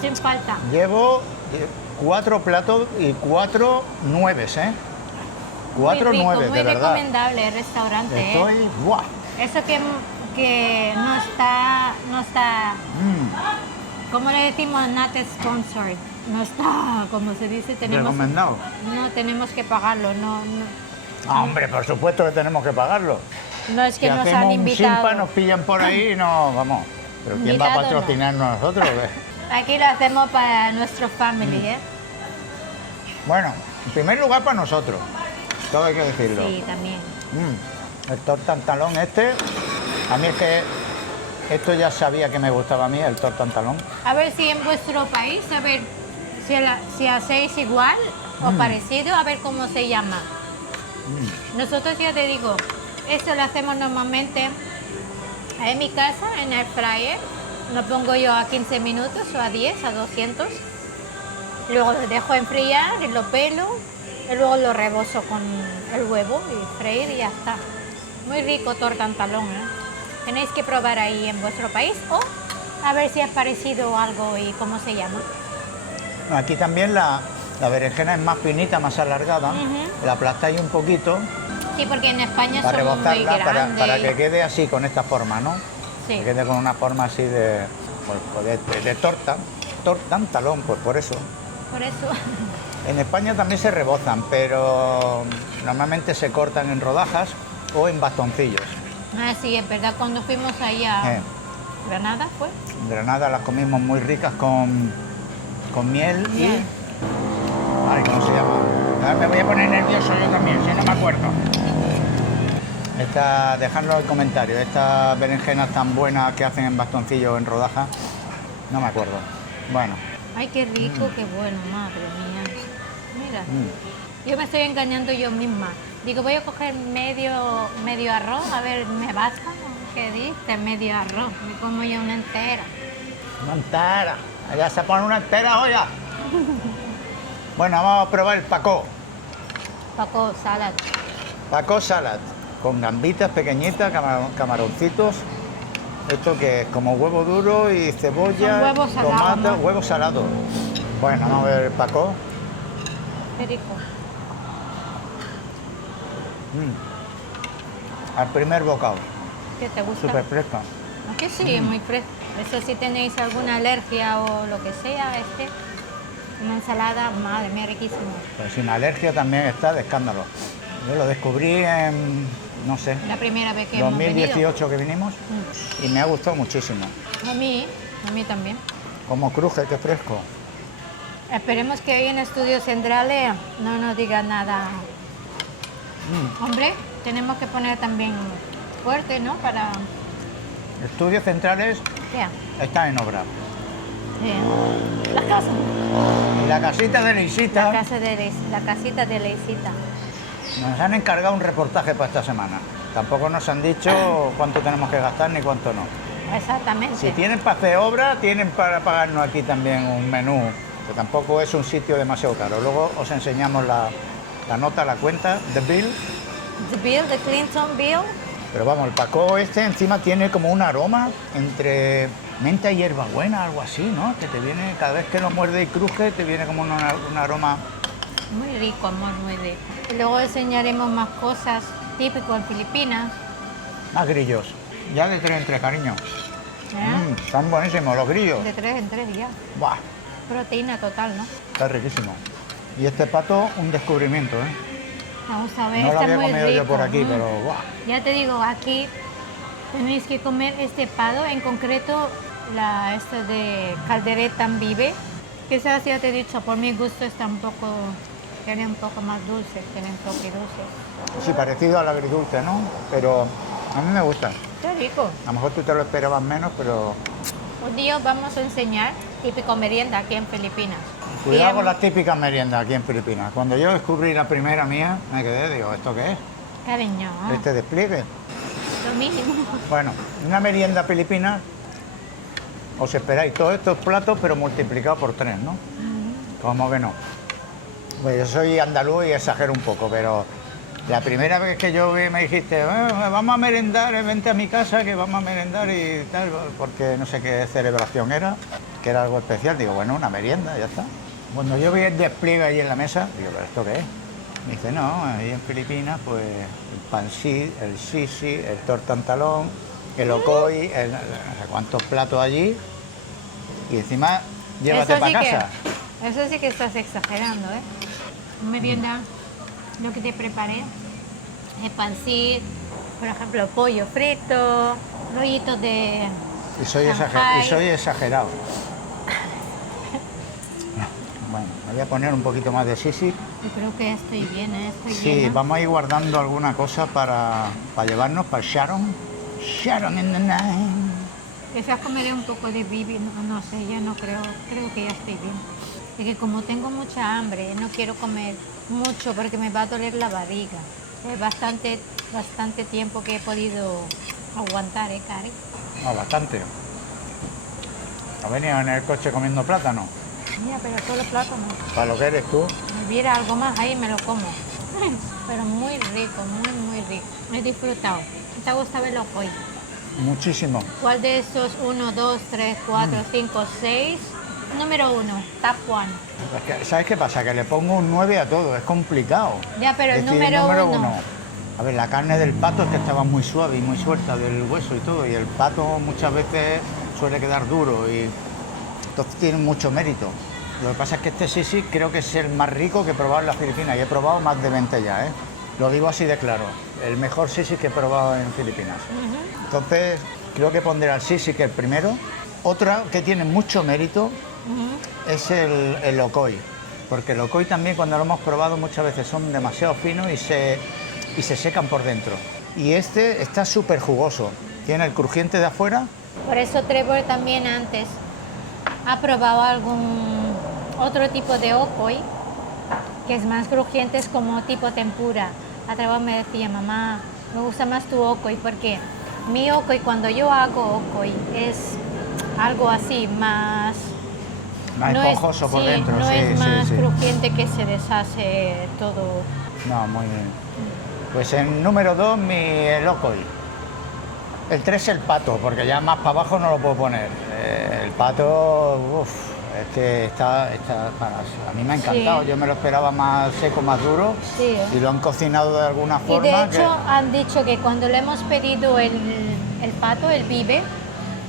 Sin falta. Llevo 4 platos y 4 nueves, ¿eh? 4 muy rico, nueves, muy de verdad. recomendable el restaurante, ¿eh? Estoy... ¡Buah! Eso que no está, ¿cómo le decimos? Not sponsored. No está, como se dice, Recomendado. no tenemos que pagarlo, Ah, hombre, por supuesto que tenemos que pagarlo. no es que Si nos hacemos han un invitado. simpa, nos pillan por ahí y no, vamos. Pero ¿quién va a Invitados no. patrocinarnos a nosotros? Aquí lo hacemos para nuestro family, ¿eh? Bueno, en primer lugar para nosotros, todo hay que decirlo. Sí, también. El tortantalón este, a mí es que esto ya sabía que me gustaba a mí, el tortantalón. A ver si en vuestro país, a ver si hacéis igual o parecido, a ver cómo se llama. Nosotros ya te digo, esto lo hacemos normalmente en mi casa, en el fryer. Lo pongo yo a 15 minutos o a 10, a 200. Luego lo dejo enfriar y lo pelo. Y luego lo rebozo con el huevo y freír y ya está. Muy rico tortantalón, ¿eh? Tenéis que probar ahí en vuestro país o a ver si es parecido o algo y cómo se llama. Aquí también la berenjena es más finita, más alargada. La aplastáis un poquito Sí, porque en España para son muy rebozarla, grandes. para que quede así con esta forma, ¿no? Sí. Que quede con una forma así de torta, tortantalón, pues por eso. Por eso. En España también se rebozan, pero normalmente se cortan en rodajas o en bastoncillos. Ah, sí, es verdad, cuando fuimos ahí a Eh. Granada fue. En Granada las comimos muy ricas con miel y... Miel. Ay, ¿cómo se llama? Ahora me voy a poner nervioso yo también, si no me acuerdo. Dejadlo en comentarios, estas berenjenas tan buenas que hacen en bastoncillos o en rodajas, no me acuerdo. Bueno, Ay, qué rico, qué bueno, madre mía. Mira, yo me estoy engañando yo misma. Digo, voy a coger medio arroz, a ver, ¿me basta? ¿Qué dice? Medio arroz, me como yo una entera. una entera. Allá se pone una entera olla. Bueno, vamos a probar el Paco. Paco, salad. Paco Salad, con gambitas pequeñitas, camaroncitos. Esto que es como huevo duro y cebolla, Son huevos salados, tomate, ¿no? huevo salado. Bueno, vamos a ver el Paco. Qué rico. Al primer bocado, ¿Qué te gusta? súper fresca. ¿A que sí? Muy fresco. Eso si tenéis alguna alergia o lo que sea, una ensalada, madre mía, riquísimo. Pues sin alergia también está de escándalo. Yo lo descubrí en, no sé, La primera vez que hemos venido. 2018 que vinimos y me ha gustado muchísimo. A mí también. Como cruje, qué fresco. Esperemos que hoy en Estudios Centrales no nos digan nada. Hombre, tenemos que poner también fuerte, ¿no? Para... Estudios Centrales ¿Qué? está en obra. Sí. La casa. Y la casita de Leisita, La casita de Leisita. nos han encargado un reportaje para esta semana. tampoco nos han dicho cuánto tenemos que gastar ni cuánto no. Exactamente. Si tienen para hacer obra, tienen para pagarnos aquí también un menú, que tampoco es un sitio demasiado caro. Luego os enseñamos la nota, la cuenta, the bill. The bill, the Clinton bill. Pero vamos, el Paco este encima tiene como un aroma entre menta y hierbabuena, algo así, ¿no? Que te viene, cada vez que lo muerde y cruje, te viene como un aroma. Muy rico, amor, muy rico. Y luego enseñaremos más cosas típicas en Filipinas. Más grillos. Ya de 3 en 3, cariño. ¿Eh? Están buenísimos los grillos. De 3 en 3 ya. Buah, Proteína total, ¿no? está riquísimo. Y este pato, un descubrimiento, ¿eh? Vamos a ver, No lo está había muy comido rico. yo por aquí, Mm. pero buah. Ya te digo, aquí tenéis que comer este pato, en concreto este de caldereta en vive. Quizás ya te he dicho, por mi gusto está tiene un poco más dulce, tiene un toque dulce. Sí, parecido al agridulce, ¿no? Pero a mí me gusta. Está rico. A lo mejor tú te lo esperabas menos, pero Un día os vamos a enseñar típico merienda aquí en Filipinas. cuidado Bien, con las típicas meriendas aquí en Filipinas. Cuando yo descubrí la primera mía, me quedé, digo, ¿esto qué es? Cariño, Este despliegue. lo mínimo. Bueno, una merienda filipina, os esperáis todos estos platos, pero multiplicados por 3, ¿no? ¿Cómo que no? Pues yo soy andaluz y exagero un poco, pero la primera vez que yo vi me dijiste, vamos a merendar, vente a mi casa que vamos a merendar y tal, porque no sé qué celebración era, que era algo especial. Digo, bueno, una merienda, ya está. Cuando yo vi el despliegue ahí en la mesa, digo, ¿pero esto qué es? Me dice, no, ahí en Filipinas, pues el pancit, el sisi, el tortantalón, el ocoy, no sé cuántos platos allí, y encima llévate Eso para sí casa. Eso sí que estás exagerando, ¿eh? Merienda, lo que te preparé, el pancit, por ejemplo, pollo frito, rollitos de Y soy Shanghai. exagerado. Bueno, me voy a poner un poquito más de sisi. Yo creo que estoy bien, ¿eh? Estoy Sí, llena. vamos a ir guardando alguna cosa para llevarnos para Sharon. Sharon in the night. Quizás comeré un poco de bibi, no sé, ya no creo que ya estoy bien. Es que como tengo mucha hambre, no quiero comer mucho porque me va a doler la barriga. Es bastante tiempo que he podido aguantar, Cari. No, bastante. ¿Has venido en el coche comiendo plátano? Mira, pero solo plátano. Para lo que eres tú. Si hubiera algo más ahí, me lo como. Pero muy rico, muy rico. Me he disfrutado. ¿Te ha gustado el hoy? Muchísimo. ¿Cuál de estos 1, 2, 3, 4, 5, 6? Número 1, top 1. Es que, ¿sabes qué pasa? Que le pongo un 9 a todo, es complicado. Ya, pero el Decir número uno. uno. A ver, la carne del pato es que estaba muy suave y muy suelta del hueso y todo, y el pato muchas veces suele quedar duro y entonces tiene mucho mérito. Lo que pasa es que este sisi creo que es el más rico que he probado en las Filipinas y he probado más de 20 ya, ¿eh? Lo digo así de claro, el mejor sisi que he probado en Filipinas. Entonces creo que pondré al sisi que el primero. Otra que tiene mucho mérito es el ocoy, porque el ocoy también cuando lo hemos probado muchas veces son demasiado finos y se secan por dentro. Y este está súper jugoso, tiene el crujiente de afuera. Por eso Trevor también antes ha probado algún otro tipo de okoy que es más crujiente, es como tipo tempura. A Trevor me decía, mamá, me gusta más tu okoy porque mi okoy, cuando yo hago okoy, es algo así más... Más no esponjoso es, por sí, dentro, no sí, es sí, más sí. crujiente que se deshace todo. No, muy bien. Pues en número 2 el ocoy. El 3 el pato, porque ya más para abajo no lo puedo poner. El pato, uff, es que está a mí me ha encantado. Sí. Yo me lo esperaba más seco, más duro. Sí. Y lo han cocinado de alguna Y forma. de hecho han dicho que cuando le hemos pedido el pato, el vive,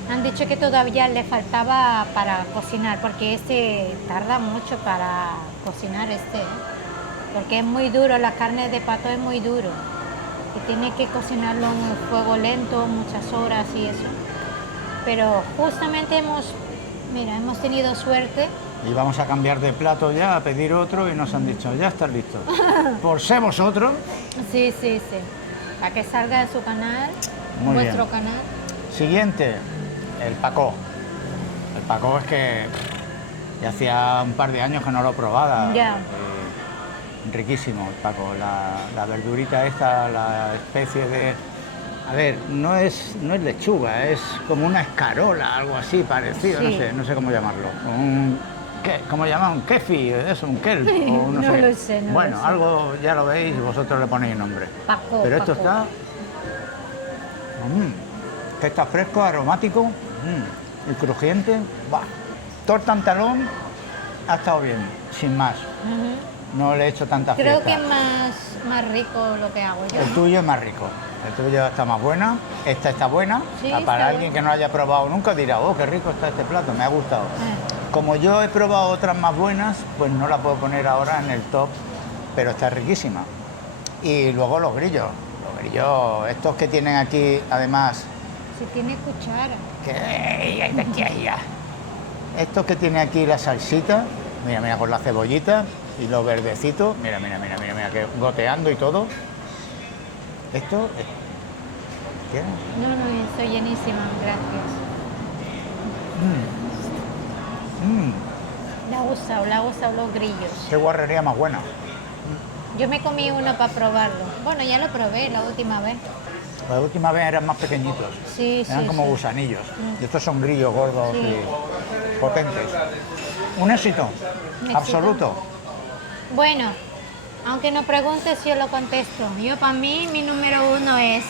han dicho que todavía le faltaba para cocinar, porque este tarda mucho para cocinar porque es muy duro, la carne de pato es muy duro. Y tiene que cocinarlo en fuego lento, muchas horas y eso. Pero justamente hemos tenido suerte. Y vamos a cambiar de plato ya, a pedir otro y nos han dicho, ya están listos. Por ser vosotros. Sí. Para que salga en su canal, Muy vuestro bien. canal. Siguiente, el pacó. El pacó es que ya hacía un par de años que no lo probaba. Ya. Riquísimo el pacó. La verdurita esta, la especie A ver, no es lechuga, es como una escarola, algo así parecido, Sí. no sé cómo llamarlo. ¿Cómo llaman? Un kefi, eso, un kelp, o no, No sé. lo sé, no Bueno, lo sé. algo ya lo veis y vosotros le ponéis nombre. Paco, Pero esto Paco. está... que está fresco, aromático y crujiente. ¡Bah! Tortantalón ha estado bien, sin más. Ujú. No le he hecho tanta Creo fiesta. que más rico lo que hago yo. El tuyo es más rico, el tuyo está más buena, esta está buena. Sí, Para está alguien buena. que no haya probado nunca dirá, oh, qué rico está este plato, me ha gustado. Ah. Como yo he probado otras más buenas, pues no la puedo poner ahora en el top, pero está riquísima. Y luego los grillos, estos que tienen aquí, además, Si tiene cuchara. estos que tiene aquí la salsita, mira, con la cebollita y los verdecitos, mira, que goteando y todo. Esto, ¿tiene? No, estoy llenísima, gracias. Le ha gustado los grillos. Qué guarrería más buena. Yo me comí uno para probarlo. Bueno, ya lo probé la última vez. La última vez eran más pequeñitos, Sí, eran sí, como sí. gusanillos. Y estos son grillos gordos Sí. y potentes. Un éxito, éxito. absoluto. Bueno, aunque no preguntes, yo lo contesto. Yo, para mí, mi número uno es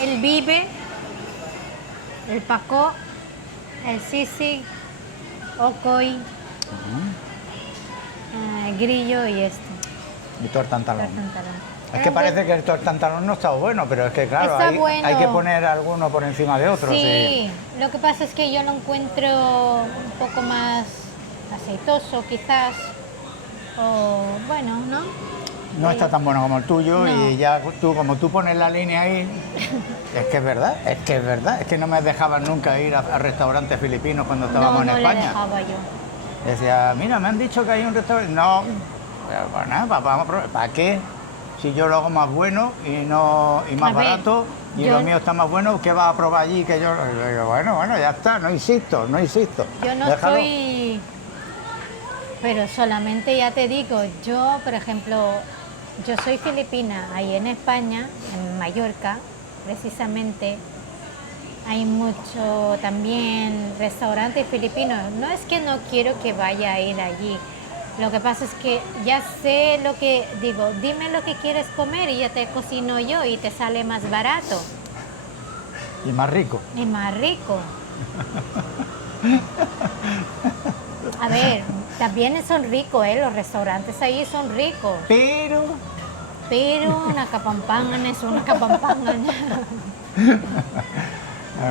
el Vive, el Paco, el Sisig, Ocoy, Grillo y este. Y tortantalón. Tortantalón. Es que parece que el tortantalón no está bueno, pero es que claro, Está hay, bueno. hay que poner alguno por encima de otro. Sí, lo que pasa es que yo lo encuentro un poco más aceitoso quizás, o bueno, ¿no? No está tan bueno como el tuyo No. y ya tú, como tú pones la línea ahí, es que es verdad, es que no me dejaban nunca ir a restaurantes filipinos cuando estábamos No en le España. dejaba yo. Decía, mira, me han dicho que hay un restaurante. No, pero, pues nada, vamos a probar. ¿Para qué? Si yo lo hago más bueno y más A ver, barato y yo- lo mío está más bueno, ¿qué vas a probar allí? Que yo digo, bueno, ya está, no insisto. Yo no Déjalo. soy, pero solamente ya te digo, yo, por ejemplo, yo soy filipina, ahí en España, en Mallorca, precisamente, hay mucho también restaurantes filipinos. No es que no quiero que vaya a ir allí. Lo que pasa es que ya sé lo que digo, dime lo que quieres comer y ya te cocino yo y te sale más barato Y más rico. y más rico. A ver, también son ricos, los restaurantes ahí son ricos, Pero pero una capampangan es una capampangan.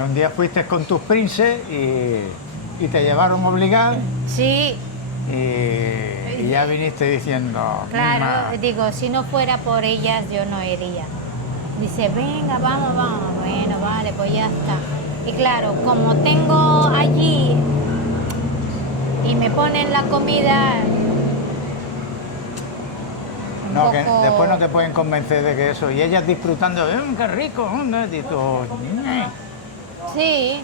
un día fuiste con tus princes y te llevaron obligado Sí, y ya viniste diciendo, claro, "Ma". digo, si no fuera por ellas yo no iría. Dice, venga, vamos, bueno, vale, pues ya está. Y claro, como tengo allí y me ponen la comida un No, que poco- después no te pueden convencer de que eso. Y ellas disfrutando, qué rico, y tú, Sí,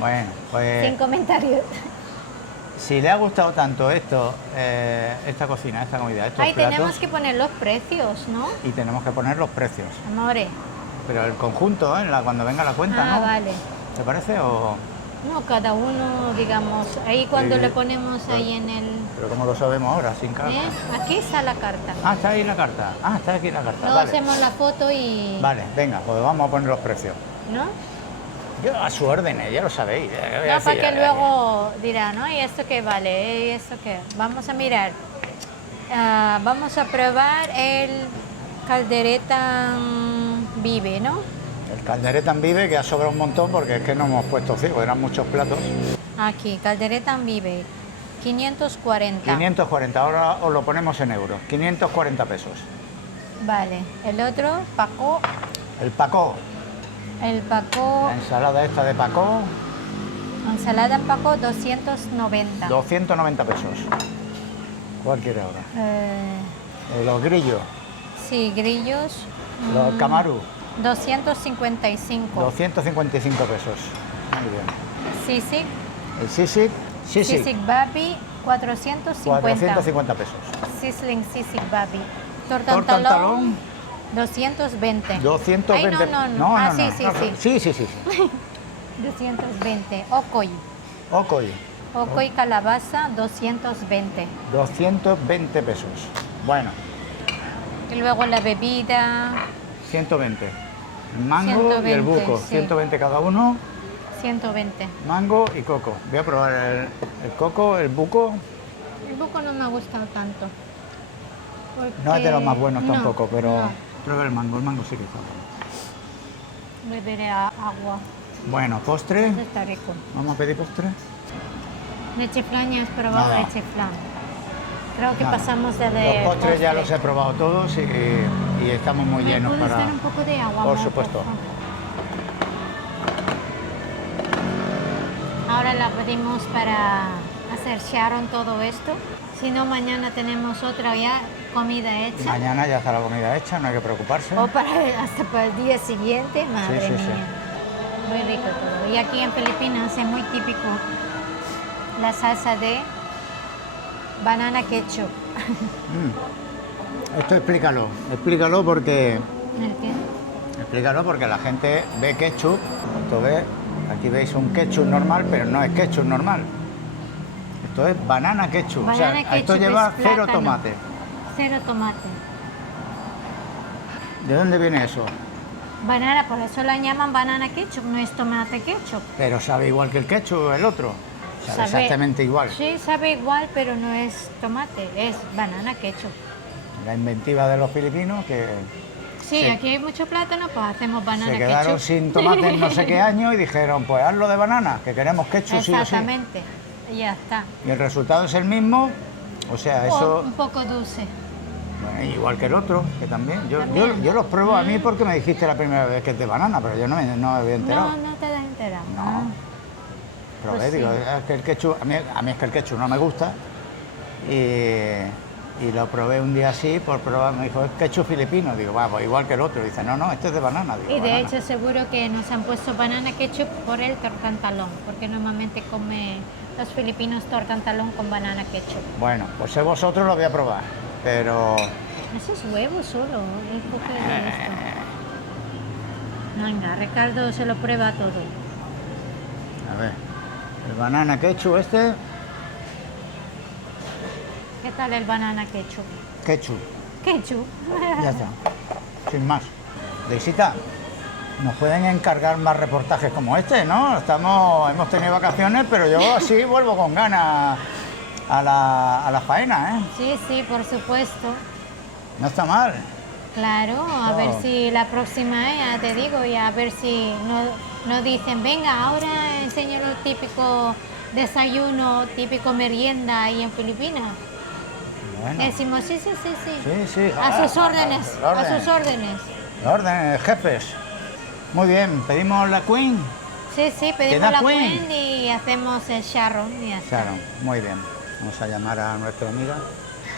Bueno, pues sin comentarios. si le ha gustado tanto esto, esta cocina, esta comida, estos Ahí platos, tenemos que poner los precios, ¿no? y tenemos que poner los precios. Amore. Pero el conjunto, cuando venga la cuenta, Ah, ¿no? vale. ¿Te parece? O... No, cada uno, digamos, ahí cuando Sí. le ponemos ahí en el... Pero ¿cómo lo sabemos ahora, sin carta? Aquí está la carta. Ah, está ahí la carta. Ah, está aquí la carta. Luego Vale. hacemos la foto y... Vale, venga, pues vamos a poner los precios. ¿No? Yo a su orden, ya lo sabéis. No, para que luego dirán, ¿no? ¿Y esto qué vale? ¿Y esto qué? Vamos a mirar. Vamos a probar el caldereta Vive, ¿no? El caldereta en vive, que ha sobrado un montón porque es que no hemos puesto ciego, eran muchos platos. Aquí, caldereta Vive, 540. 540, ahora os lo ponemos en euros. 540 pesos. Vale. El otro, Paco. El Paco, El Paco, la ensalada esta de Paco, ensalada Paco, 290. 290 pesos. ¿Cuál quiere ahora? Los grillos, Sí, grillos, los camarú, 255. 255 pesos. Muy bien. Sisig, El sisig, Sisig Babi, 450. 450 pesos. Sisling Sisig Babi. Tortantalón, 220. 220. Ay, no. Ah, sí. Sí. 220. Ocoy. Ocoy. Ocoy calabaza, 220. 220 pesos. Bueno, Y luego la bebida, 120. El mango y el 120, buco. sí. 120 cada uno. 120. Mango y coco. Voy a probar el coco, el buco. El buco no me ha gustado tanto. No es de los porque- más buenos no, tampoco, pero no. prueba el mango. El mango sí que está bueno. Beberé agua. Bueno, postre. Eso está rico. Vamos a pedir postre. Leche flan, ¿ya has probado Nada. leche flan? Creo que Nada. pasamos de Los postres ya postre. los he probado todos y estamos muy ¿Me llenos puedes para... dar un poco de agua? Por amor, supuesto. favor? Ahora la pedimos para hacer Sharon todo esto. Si no, mañana tenemos otra ya comida hecha. Mañana ya está la comida hecha, no hay que preocuparse. O hasta para el día siguiente, madre sí, mía. sí. Muy rico todo. Y aquí en Filipinas es muy típico la salsa de banana ketchup. Esto explícalo porque... ¿El qué? Explícalo porque la gente ve ketchup, entonces aquí veis un ketchup normal, pero no es ketchup normal. Esto es banana ketchup, Banana o sea, ketchup esto lleva es cero plátano. tomate. Cero tomate. ¿De dónde viene eso? Banana, por eso la llaman banana ketchup, no es tomate ketchup. Pero sabe igual que el ketchup, el otro. Sabe exactamente igual. Sí, sabe igual, pero no es tomate, es banana ketchup. La inventiva de los filipinos que Sí, Sí. aquí hay mucho plátano, pues hacemos banana se ketchup. quedaron sin tomate en no sé qué año y dijeron, pues hazlo de banana, que queremos ketchup sí o sí. Exactamente, y ya está. Y el resultado es el mismo, o sea, eso... Un poco dulce. Bueno, igual que el otro, que también. También. Yo los pruebo a mí porque me dijiste la primera vez que es de banana, pero yo no me había enterado. No te das enterado. No. Probé, Pues sí. digo, es que el ketchup, a mí es que el ketchup no me gusta. Y lo probé un día así por probar, me dijo, es ketchup filipino. Digo, va, pues igual que el otro. Dice, no, este es de banana. Digo, Y de banana. hecho seguro que nos han puesto banana ketchup por el torcantalón, porque normalmente come los filipinos torcantalón con banana ketchup. Bueno, pues sé vosotros lo voy a probar, pero... Eso es huevo solo, es poco de esto. Venga, Ricardo se lo prueba todo. A ver, el banana ketchup este, ¿Qué tal el banana ketchup? ketchup, Ketchup. ya está, sin más. Deisita, nos pueden encargar más reportajes como este, ¿no? Hemos tenido vacaciones, pero yo así vuelvo con ganas a la faena, ¿eh? Sí, por supuesto. No está mal. Claro, a No. ver si la próxima, ya te digo, y a ver si no dicen, venga, ahora enseño lo típico desayuno, típico merienda ahí en Filipinas. Bueno, Decimos, sí. sí. A sus órdenes, la orden. a sus órdenes. La orden, jefes. Muy bien, pedimos la Queen. Sí, pedimos da la Queen? Queen y hacemos el Sharon y ya está. Claro, muy bien. Vamos a llamar a nuestra amiga.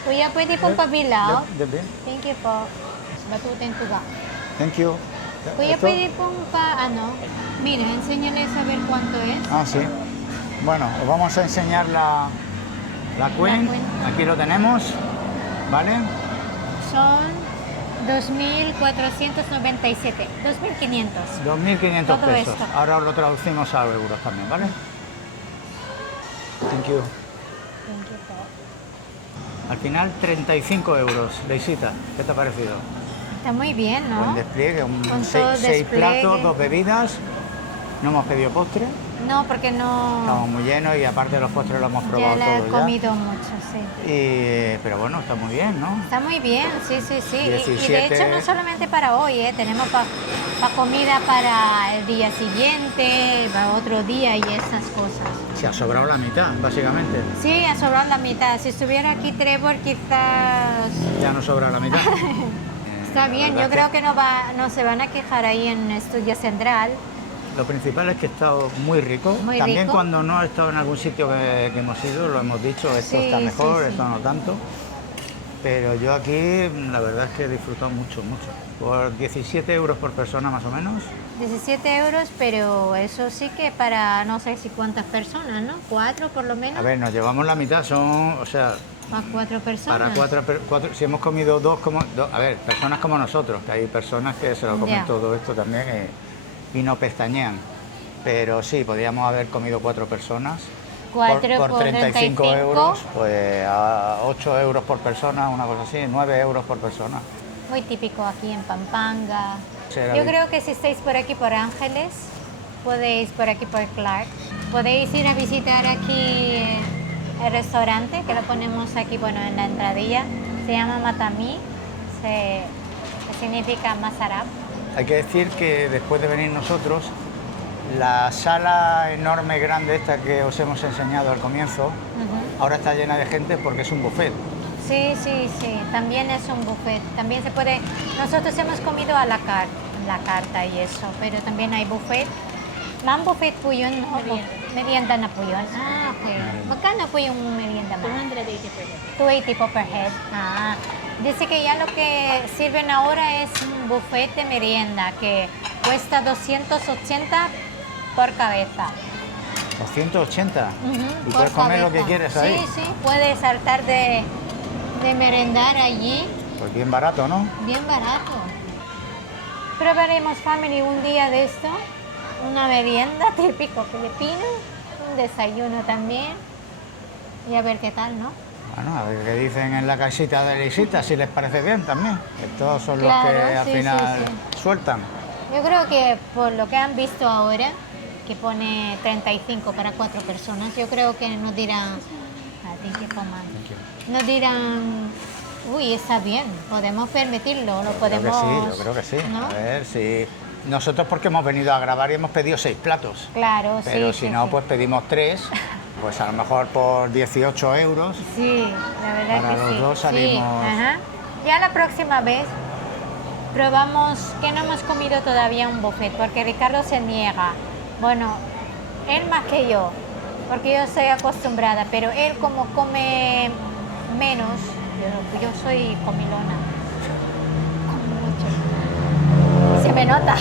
Kuya, pwede pong pabilao. Bien. Thank you po. Batutin ko ba? Thank you. Kuya, ¿Esto? pwede pong mira, enséñales a ver cuánto es. Ah, sí. Bueno, os vamos a enseñar la Queen. Queen. Aquí lo tenemos, ¿vale? Son 2.497, 2.500. 2.500 Todo pesos. esto. Ahora os lo traducimos a euros también, ¿vale? Thank you. Thank you po. Al final 35 euros. Leisita, ¿qué te ha parecido? Está muy bien, Buen ¿no? despliegue, Con todo seis despliegue. platos, 2 bebidas. No hemos pedido postre, No, porque no. estamos muy llenos y aparte de los postres lo hemos Ya probado la he todo ya. comido mucho, sí. Pero bueno, está muy bien, ¿no? Está muy bien, sí. Y de 17. hecho no solamente para hoy, tenemos comida para el día siguiente, para otro día y esas cosas. Se ha sobrado la mitad, básicamente. Sí, ha sobrado la mitad. Si estuviera aquí Trevor quizás Ya no sobra la mitad. está bien. La Yo verdad creo que no se van a quejar ahí en Estudio Central. Lo principal es que ha estado muy rico. Muy También rico. cuando no he estado en algún sitio que hemos ido, lo hemos dicho, esto Sí, está mejor, sí. esto no tanto. Pero yo aquí la verdad es que he disfrutado mucho. Por 17 euros por persona más o menos, 17 euros, pero eso sí que para no sé si cuántas personas, ¿no? 4 por lo menos. A ver, nos llevamos la mitad, son, o sea, Para 4 personas. para cuatro, si hemos comido a ver, personas como nosotros, que hay personas que se lo comen Ya. todo esto también y no pestañean. Pero sí, podríamos haber comido 4 personas. Cuatro por por 35 35. euros, pues a 8 euros por persona, una cosa así, 9 euros por persona. Muy típico aquí en Pampanga. Sí, era Yo bien. creo que si estáis por aquí por Ángeles, podéis por aquí por Clark, podéis ir a visitar aquí el restaurante, que lo ponemos aquí, bueno, en la entradilla. Se llama Matamí, que significa Mazarab. Hay que decir que después de venir nosotros, la sala enorme, grande esta que os hemos enseñado al comienzo, Ujú. ahora está llena de gente porque es un buffet. Sí, sí, sí, también es un buffet. También se puede, nosotros hemos comido a la carta y eso, pero también hay buffet. Mang buffet po yun, no? Merienda na po yun. Ah, okay. Magkano po yung merienda mo? 280 per head. 280 po per head. Ah, dice que ya lo que sirven ahora es un buffet de merienda que cuesta 280 por cabeza. 280. Ujú, Y por puedes comer lo cabeza. que quieres ahí. Sí, sí, puedes saltar de merendar allí. Pues bien barato, ¿no? Bien barato. Probaremos, family, un día de esto. Una merienda típico filipino. Un desayuno también. Y a ver qué tal, ¿no? Bueno, a ver qué dicen en la casita de Lisita, si les parece bien también. Estos son Claro, los que al sí, final sí, sueltan. Yo creo que por lo que han visto ahora, que pone 35 para 4 personas, yo creo que nos dirán, thank you for mine. Nos dirán, uy, está bien, podemos permitirlo, lo Creo que podemos... sí, yo creo que sí. ¿no? A ver si... Nosotros porque hemos venido a grabar y hemos pedido 6 platos. Claro, Pero sí, si sí, no, sí. pues pedimos 3, pues a lo mejor por 18 euros. Sí, la verdad Para que los sí. dos Sí, salimos- ajá. Ya la próxima vez probamos que no hemos comido todavía un buffet, porque Ricardo se niega. Bueno, él más que yo, porque yo estoy acostumbrada, pero él como come menos, yo soy comilona. Como mucho. Se me nota.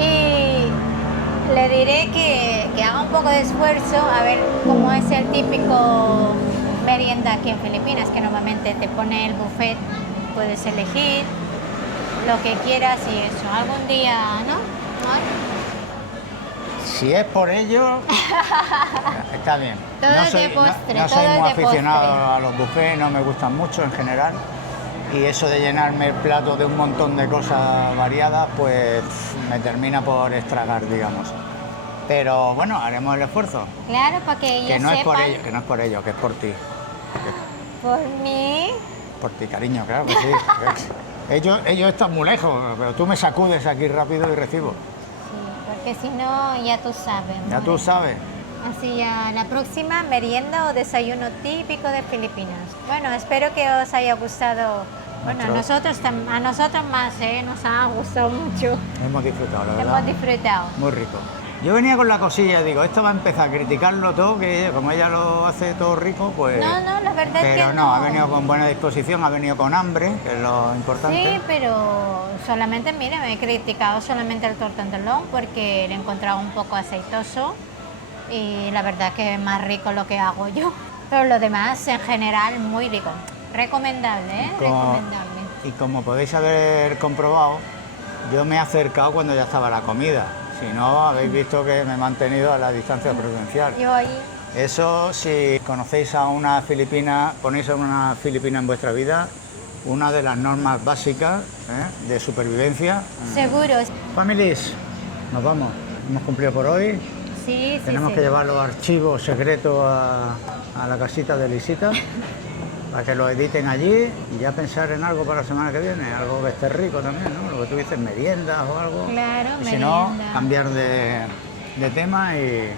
Y le diré que haga un poco de esfuerzo a ver cómo es el típico merienda aquí en Filipinas, que normalmente te pone el buffet, puedes elegir lo que quieras y eso. Algún día, ¿no? ¿No? Si es por ello, está bien. Todo es de postre, no todo soy es muy de aficionado postre. a los buffets, no me gustan mucho en general. Y eso de llenarme el plato de un montón de cosas variadas, pues me termina por estragar, digamos. Pero bueno, haremos el esfuerzo. Claro, para que ellos Que no es por sepan. ello, que no es por ello, que es por ti. Por mí. Por ti, cariño, claro que sí. ellos están muy lejos, pero tú me sacudes aquí rápido y recibo. Sí, porque si no, ya tú sabes. Ya ¿no? tú sabes. Así ya, la próxima merienda o desayuno típico de Filipinas. Bueno, espero que os haya gustado. Bueno, a nosotros más, nos ha gustado mucho. Hemos disfrutado, la verdad. Hemos disfrutado. Muy rico. Yo venía con la cosilla, digo, esto va a empezar a criticarlo todo, que como ella lo hace todo rico, pues... No, no, la verdad es Pero que no, ha venido con buena disposición, ha venido con hambre, que es lo importante. Sí, pero solamente, mire, me he criticado solamente el tortón de long porque lo he encontrado un poco aceitoso y la verdad que es más rico lo que hago yo. Pero lo demás, en general, muy rico. Recomendable, ¿eh? Recomendable. Y como podéis haber comprobado, yo me he acercado cuando ya estaba la comida. Si no, habéis visto que me he mantenido a la distancia prudencial. Yo ahí, Eso, si conocéis a una filipina, ponéis a una filipina en vuestra vida, una de las normas básicas de supervivencia. seguro. Families, nos vamos. Hemos cumplido por hoy. Sí, sí, Tenemos sí. que llevar los archivos secretos a la casita de Lisita para que lo editen allí y ya pensar en algo para la semana que viene, algo que esté rico también, ¿no? Lo que tú dices, meriendas o algo. Claro, Y si no, merienda. cambiar de tema y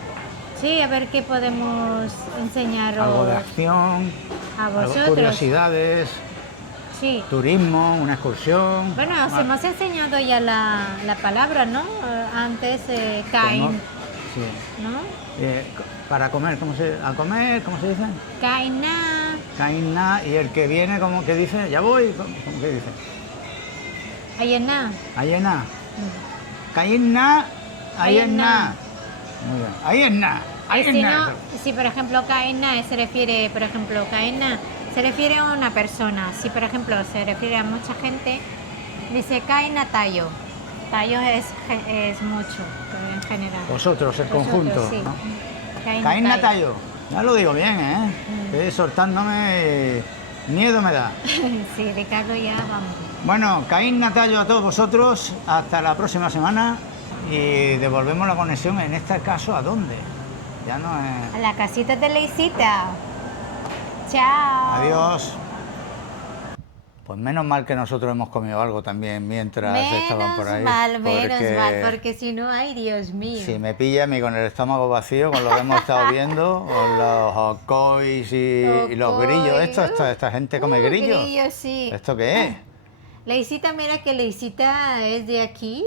Sí, a ver qué podemos enseñaros algo de acción, a algo- vosotros. curiosidades, Sí. turismo, una excursión. Bueno, os Ma- hemos enseñado ya la palabra, ¿no? Antes, kain, Sí. ¿no? Para comer, ¿cómo se dice? Kain na. Caína, y el que viene, ¿cómo que dice? Ya voy, ¿cómo que dice? Ayan na. Ayena. Caína, ahí es na. Muy bien. Ahí es na. Ahí Y es si na. no, si por ejemplo caena se refiere, por ejemplo, caena se refiere a una persona. Si por ejemplo se refiere a mucha gente, dice caena tallo. Tallo es mucho, pero en general. Vosotros, el Vosotros, conjunto. sí. ¿no? Caena Caína tallo. tallo. Ya lo digo bien, ¿eh? Estoy soltándome. Miedo me da. Sí, Ricardo, ya vamos. Bueno, Caín Natallo a todos vosotros, hasta la próxima semana y devolvemos la conexión, en este caso, ¿a dónde? Ya no es... A la casita de Leisita. Chao. Adiós. Pues menos mal que nosotros hemos comido algo también mientras estaban por ahí. Menos mal, porque si no, ay, Dios mío. Si me pilla a mí con el estómago vacío, con lo que hemos estado viendo, con los ocois y los grillos, esta gente come grillos. Grillos, sí. ¿Esto qué es? Leisita, mira que Leisita es de aquí,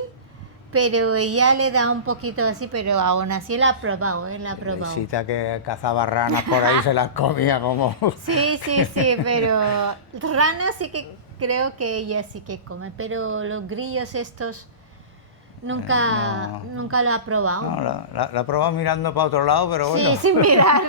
pero ella le da un poquito así, pero aún así la ha probado, la ha probado. Visita que cazaba ranas por ahí, se las comía como... Sí, pero ranas sí que creo que ella sí que come, pero los grillos estos nunca lo ha probado. No, la he probado mirando para otro lado, pero bueno. Sí, sin mirar.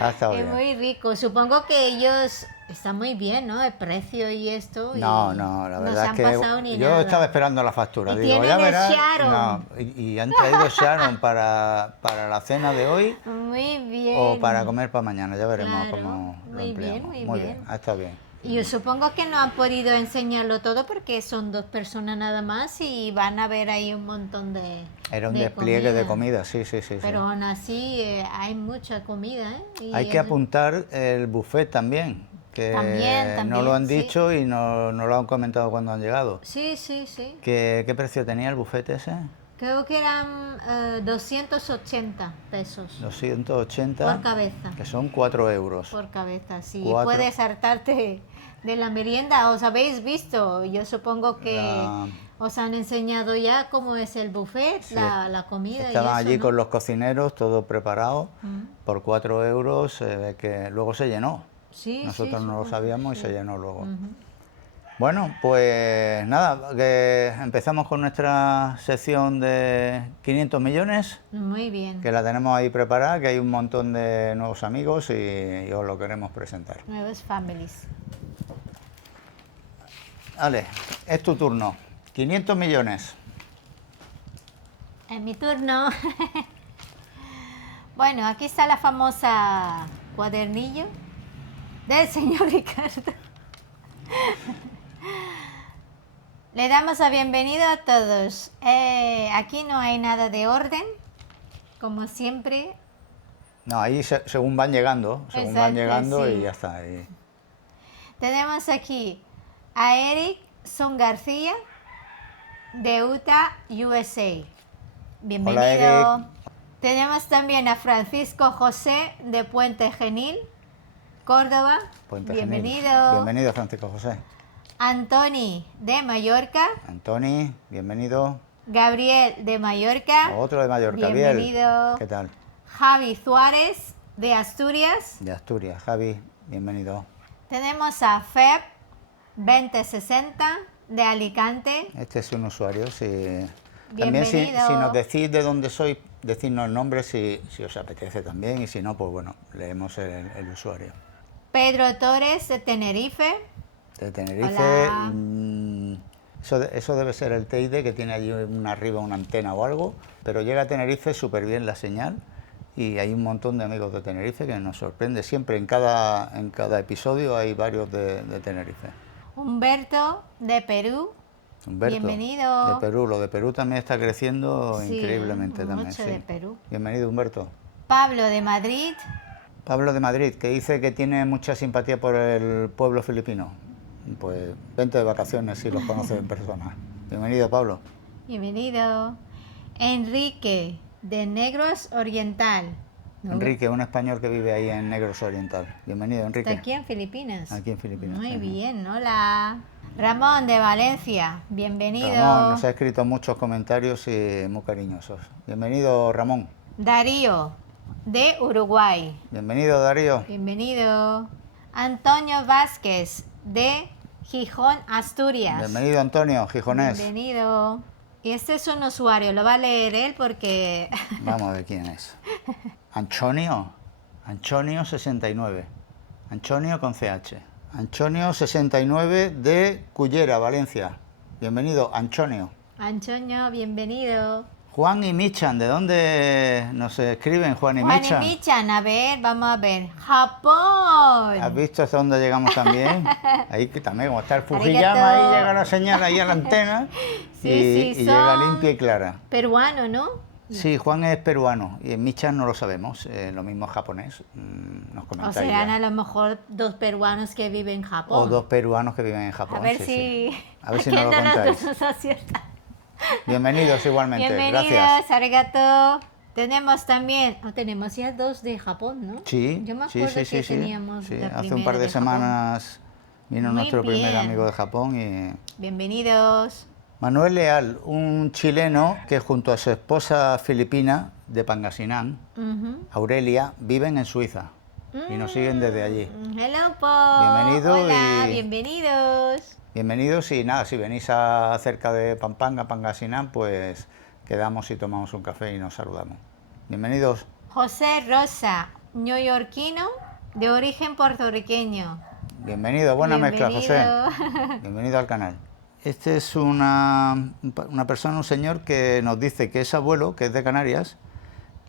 Ha estado Es bien. muy rico. Supongo que ellos están muy bien, ¿no? El precio y esto. No, y la no verdad se es que han pasado ni yo nada. estaba esperando la factura. Y Digo, tienen ya el verás. Sharon. No, y han traído Sharon para la cena de hoy Muy bien. o para comer para mañana. Ya veremos Claro. cómo lo Muy bien, empleamos. muy bien. Ha estado bien. Y yo supongo que no han podido enseñarlo todo porque son 2 personas nada más y van a ver ahí un montón de Era un de despliegue de comida, sí. Pero aún así hay mucha comida, ¿eh? Y Hay que apuntar el buffet también, que También, no lo han sí. dicho y no lo han comentado cuando han llegado. Sí. ¿Qué precio tenía el buffet ese? Creo que eran 280 pesos 280, por cabeza. que son 4 euros. Por cabeza, sí. 4. Puedes hartarte de la merienda. ¿Os habéis visto? Yo supongo que os han enseñado ya cómo es el buffet, Sí. la comida. Estaban y eso, allí ¿no? con los cocineros, todo preparado, por 4 euros, se ve que luego se llenó. Sí, Nosotros sí, no lo supongo, sabíamos sí. y se llenó luego. Bueno, pues nada, que empezamos con nuestra sección de 500 millones, Muy bien. que la tenemos ahí preparada, que hay un montón de nuevos amigos y os lo queremos presentar. Nuevos families. Vale, es tu turno. 500 millones. En mi turno. Bueno, aquí está la famosa cuadernillo del señor Ricardo. Le damos la bienvenida a todos. Aquí no hay nada de orden, como siempre. No, ahí según van llegando, Exacto, sí. y ya está. Ahí. Tenemos aquí a Eric Son García de Utah, USA. Bienvenido. Hola, Eric. Tenemos también a Francisco José de Puente Genil, Córdoba. Puente Genil. Bienvenido. Bienvenido, Francisco José. Antoni de Mallorca. Antoni, bienvenido. Gabriel de Mallorca. Otro de Mallorca, Bienvenido. Biel. ¿Qué tal? Javi Suárez de Asturias. De Asturias. Javi, bienvenido. Tenemos a Feb 2060 de Alicante. Este es un usuario, sí. También Bienvenido. si nos decís de dónde sois, decidnos el nombre si os apetece también y si no, pues bueno, leemos el usuario. Pedro Torres de Tenerife. De Tenerife, Hola. eso debe ser el Teide, que tiene allí arriba una antena o algo, pero llega a Tenerife súper bien la señal y hay un montón de amigos de Tenerife que nos sorprende. Siempre en cada episodio hay varios de Tenerife. Humberto de Perú. Humberto, Bienvenido. de Perú. Lo de Perú también está creciendo Sí, increíblemente mucho también. Sí. de Perú. Bienvenido, Humberto. Pablo de Madrid. Pablo de Madrid, que dice que tiene mucha simpatía por el pueblo filipino. Pues vente de vacaciones si los conoces en persona. Bienvenido, Pablo. Bienvenido. Enrique de Negros Oriental. ¿No? Enrique, un español que vive ahí en Negros Oriental. Bienvenido, Enrique. Está aquí en Filipinas. Aquí en Filipinas. Muy Ajá. bien, hola. Ramón de Valencia. Bienvenido. Ramón nos ha escrito muchos comentarios y muy cariñosos. Bienvenido, Ramón. Darío de Uruguay. Bienvenido, Darío. Bienvenido. Antonio Vázquez de Gijón, Asturias. Bienvenido, Antonio, gijonés. Bienvenido. Y este es un usuario, lo va a leer él porque... Vamos a ver quién es. Antonio. Antonio 69. Antonio con CH. Antonio 69 de Cullera, Valencia. Bienvenido, Antonio. Antonio, bienvenido. Juan y Michan, ¿de dónde nos escriben Juan y Juan Michan? y Michan, a ver, vamos a ver. ¡Japón! ¿Has visto hasta dónde llegamos también? Ahí que también, como está el Fujiyama, Arigato. ahí llega la señal ahí a la antena Sí, y sí, llega son- limpia y clara. Peruano, ¿no? Sí, Juan es peruano y en Michan no lo sabemos, lo mismo japonés, nos O comentáis serán ya. a lo mejor 2 peruanos que viven en Japón. O 2 peruanos que viven en Japón. A ver sí, si... sí. A ver si nos ¿Quién lo de los contáis. dos nos acierta? Bienvenidos igualmente, Bienvenidos, gracias. arigato. Tenemos también... tenemos ya 2 de Japón, ¿no? Sí, Yo me sí, acuerdo sí, que sí, teníamos sí. la Hace un primera par de Japón. semanas vino Muy nuestro primer bien. amigo de Japón y... Bienvenidos. Manuel Leal, un chileno que junto a su esposa filipina de Pangasinán, Ujú. Aurelia, viven en Suiza y nos siguen desde allí. Hello, Paul. Bienvenido Hola, y- bienvenidos. Bienvenidos y nada, si venís cerca de Pampanga, Pangasinán, pues quedamos y tomamos un café y nos saludamos. Bienvenidos. José Rosa, neoyorquino de origen puertorriqueño. Bienvenido, buena mezcla, José. Bienvenido. Bienvenido al canal. Este es una persona, un señor que nos dice que es abuelo, que es de Canarias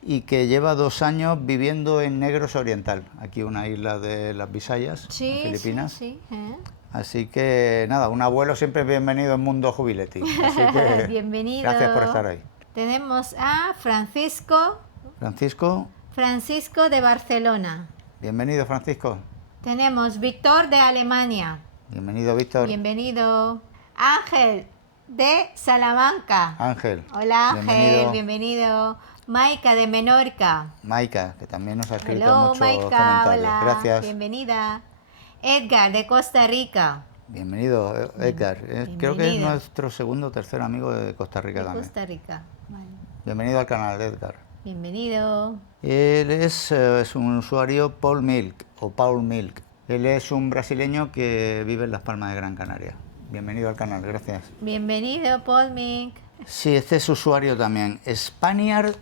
y que lleva 2 años viviendo en Negros Oriental, aquí una isla de las Bisayas, Sí, en Filipinas. sí, sí. Así que nada, un abuelo siempre es bienvenido en Mundo Jubiletti. Así que Bienvenido. gracias por estar ahí. Tenemos a Francisco Francisco, de Barcelona. bienvenido Francisco. Tenemos Víctor de Alemania. Bienvenido Víctor. Bienvenido. Ángel de Salamanca. Ángel. Hola Ángel, Bienvenido. bienvenido. Maika de Menorca. Maika, que también nos ha escrito Hello muchos Maika, comentarios. hola. Gracias. Bienvenida. Edgar de Costa Rica. Bienvenido, Edgar. Creo que es Bienvenido. nuestro segundo o tercer amigo de Costa Rica De también. Costa Rica. Vale. Bienvenido al canal, Edgar. Bienvenido. Él es un usuario Paul Milk o Paul Milk. Él es un brasileño que vive en Las Palmas de Gran Canaria. Bienvenido al canal, gracias. Bienvenido Paul Mink. Sí, este es usuario también. Spaniard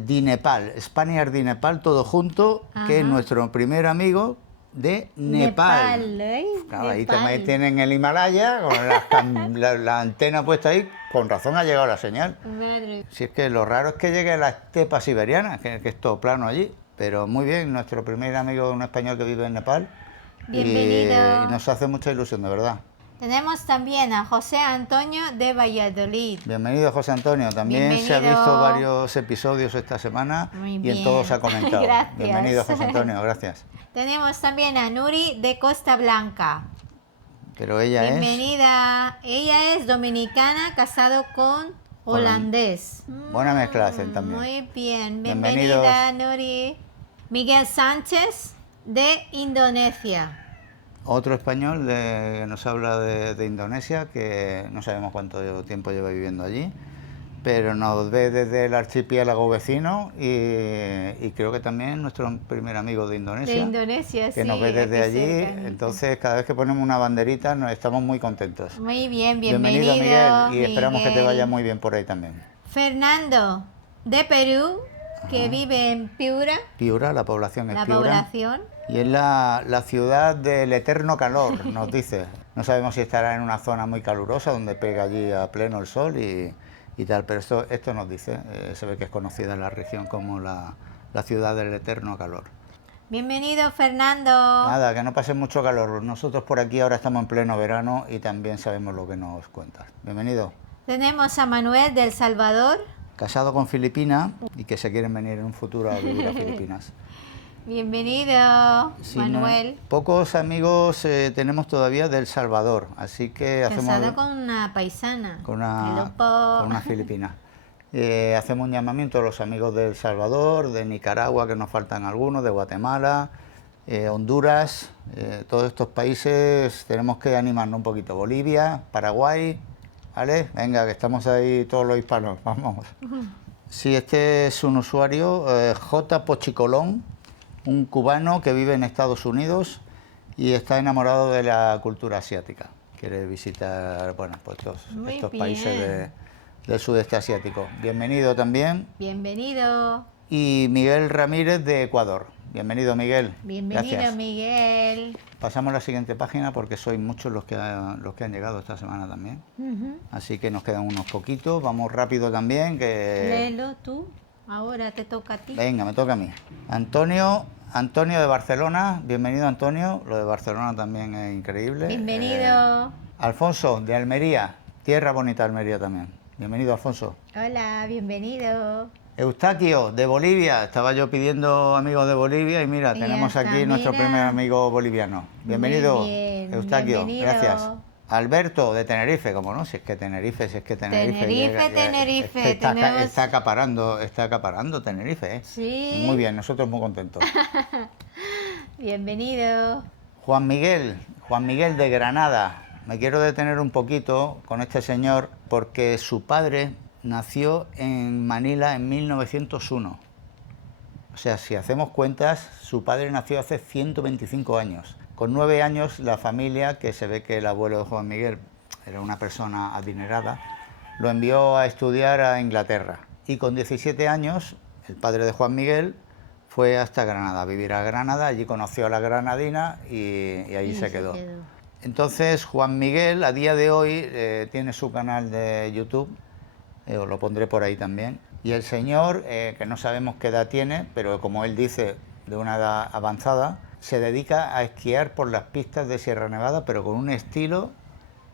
di Nepal. Spaniard di Nepal, todo junto, que es Ajá. nuestro primer amigo de Nepal. ¿eh? Claro, ahí Nepal. también tienen el Himalaya, con la antena puesta ahí, con razón ha llegado la señal. Madre. Si es que lo raro es que llegue a la estepa siberiana, que es todo plano allí. Pero muy bien, nuestro primer amigo, un español que vive en Nepal. Bienvenido. Y nos hace mucha ilusión, de verdad. Tenemos también a José Antonio de Valladolid. Bienvenido, José Antonio. También se ha Bienvenido. visto varios episodios esta semana Muy y en bien. todos se ha comentado. Gracias. Bienvenido, José Antonio, gracias. Tenemos también a Nuri de Costa Blanca. Pero ella es... Bienvenida. Ella es dominicana, casado con holandés. Buena mezcla hacen también. Muy bien. Bienvenidos. Bienvenida, Nuri. Miguel Sánchez de Indonesia. Otro español que nos habla de Indonesia, que no sabemos cuánto tiempo lleva viviendo allí, pero nos ve desde el archipiélago vecino y creo que también nuestro primer amigo de Indonesia. De Indonesia, que sí. nos ve desde aquí allí, cercanita. entonces cada vez que ponemos una banderita nos estamos muy contentos. Muy bien, bienvenido. Miguel, y esperamos que te Miguel. vaya muy bien por ahí también. Fernando de Perú, que vive en Piura, Piura, la población es la Piura. población. Y es la ciudad del eterno calor, nos dice. No sabemos si estará en una zona muy calurosa, donde pega allí a pleno el sol y tal, pero esto nos dice, se ve que es conocida en la región como la ciudad del eterno calor. Bienvenido, Fernando. Nada, que no pase mucho calor. Nosotros por aquí ahora estamos en pleno verano y también sabemos lo que nos cuentas. Bienvenido. Tenemos a Manuel del Salvador. Casado con filipina y que se quieren venir en un futuro a vivir a Filipinas. Bienvenido, Sí, Manuel. no, pocos amigos tenemos todavía del Salvador, así que Casado con una paisana. con Hello, Paul. una filipina. Hacemos un llamamiento a los amigos del Salvador, de Nicaragua, que nos faltan algunos, de Guatemala, Honduras, todos estos países tenemos que animarnos un poquito. Bolivia, Paraguay, ¿vale? Venga, que estamos ahí todos los hispanos, vamos. Sí, este es un usuario, J. Pochicolón, un cubano que vive en Estados Unidos y está enamorado de la cultura asiática. Quiere visitar, bueno, pues Muy estos bien. países del sudeste asiático. Bienvenido también. Bienvenido. Y Miguel Ramírez de Ecuador. Bienvenido, Miguel. Bienvenido, Gracias. Miguel. Pasamos a la siguiente página porque sois muchos los que han llegado esta semana también. Así que nos quedan unos poquitos. Vamos rápido también. Léelo tú. Ahora te toca a ti. Venga, me toca a mí. Antonio de Barcelona. Bienvenido, Antonio. Lo de Barcelona también es increíble. Bienvenido. Alfonso de Almería. Tierra bonita Almería también. Bienvenido, Alfonso. Hola, bienvenido. Eustaquio, de Bolivia. Estaba yo pidiendo amigos de Bolivia y mira, Y tenemos hasta, aquí nuestro mira. primer amigo boliviano. Bienvenido, Muy bien, Eustaquio. bienvenido. Gracias. Alberto, de Tenerife, como no, si es que Tenerife. Tenerife, tenemos- está acaparando Tenerife, ¿eh? Sí. Muy bien, nosotros muy contentos. Bienvenido. Juan Miguel de Granada. Me quiero detener un poquito con este señor porque su padre nació en Manila en 1901. O sea, si hacemos cuentas, su padre nació hace 125 años. Con 9 años la familia, que se ve que el abuelo de Juan Miguel era una persona adinerada, lo envió a estudiar a Inglaterra. Y con 17 años, el padre de Juan Miguel fue hasta Granada, a vivir a Granada, allí conoció a la granadina y allí se quedó. Entonces Juan Miguel a día de hoy tiene su canal de YouTube, os lo pondré por ahí también. Y el señor, que no sabemos qué edad tiene, pero como él dice, de una edad avanzada, se dedica a esquiar por las pistas de Sierra Nevada, pero con un estilo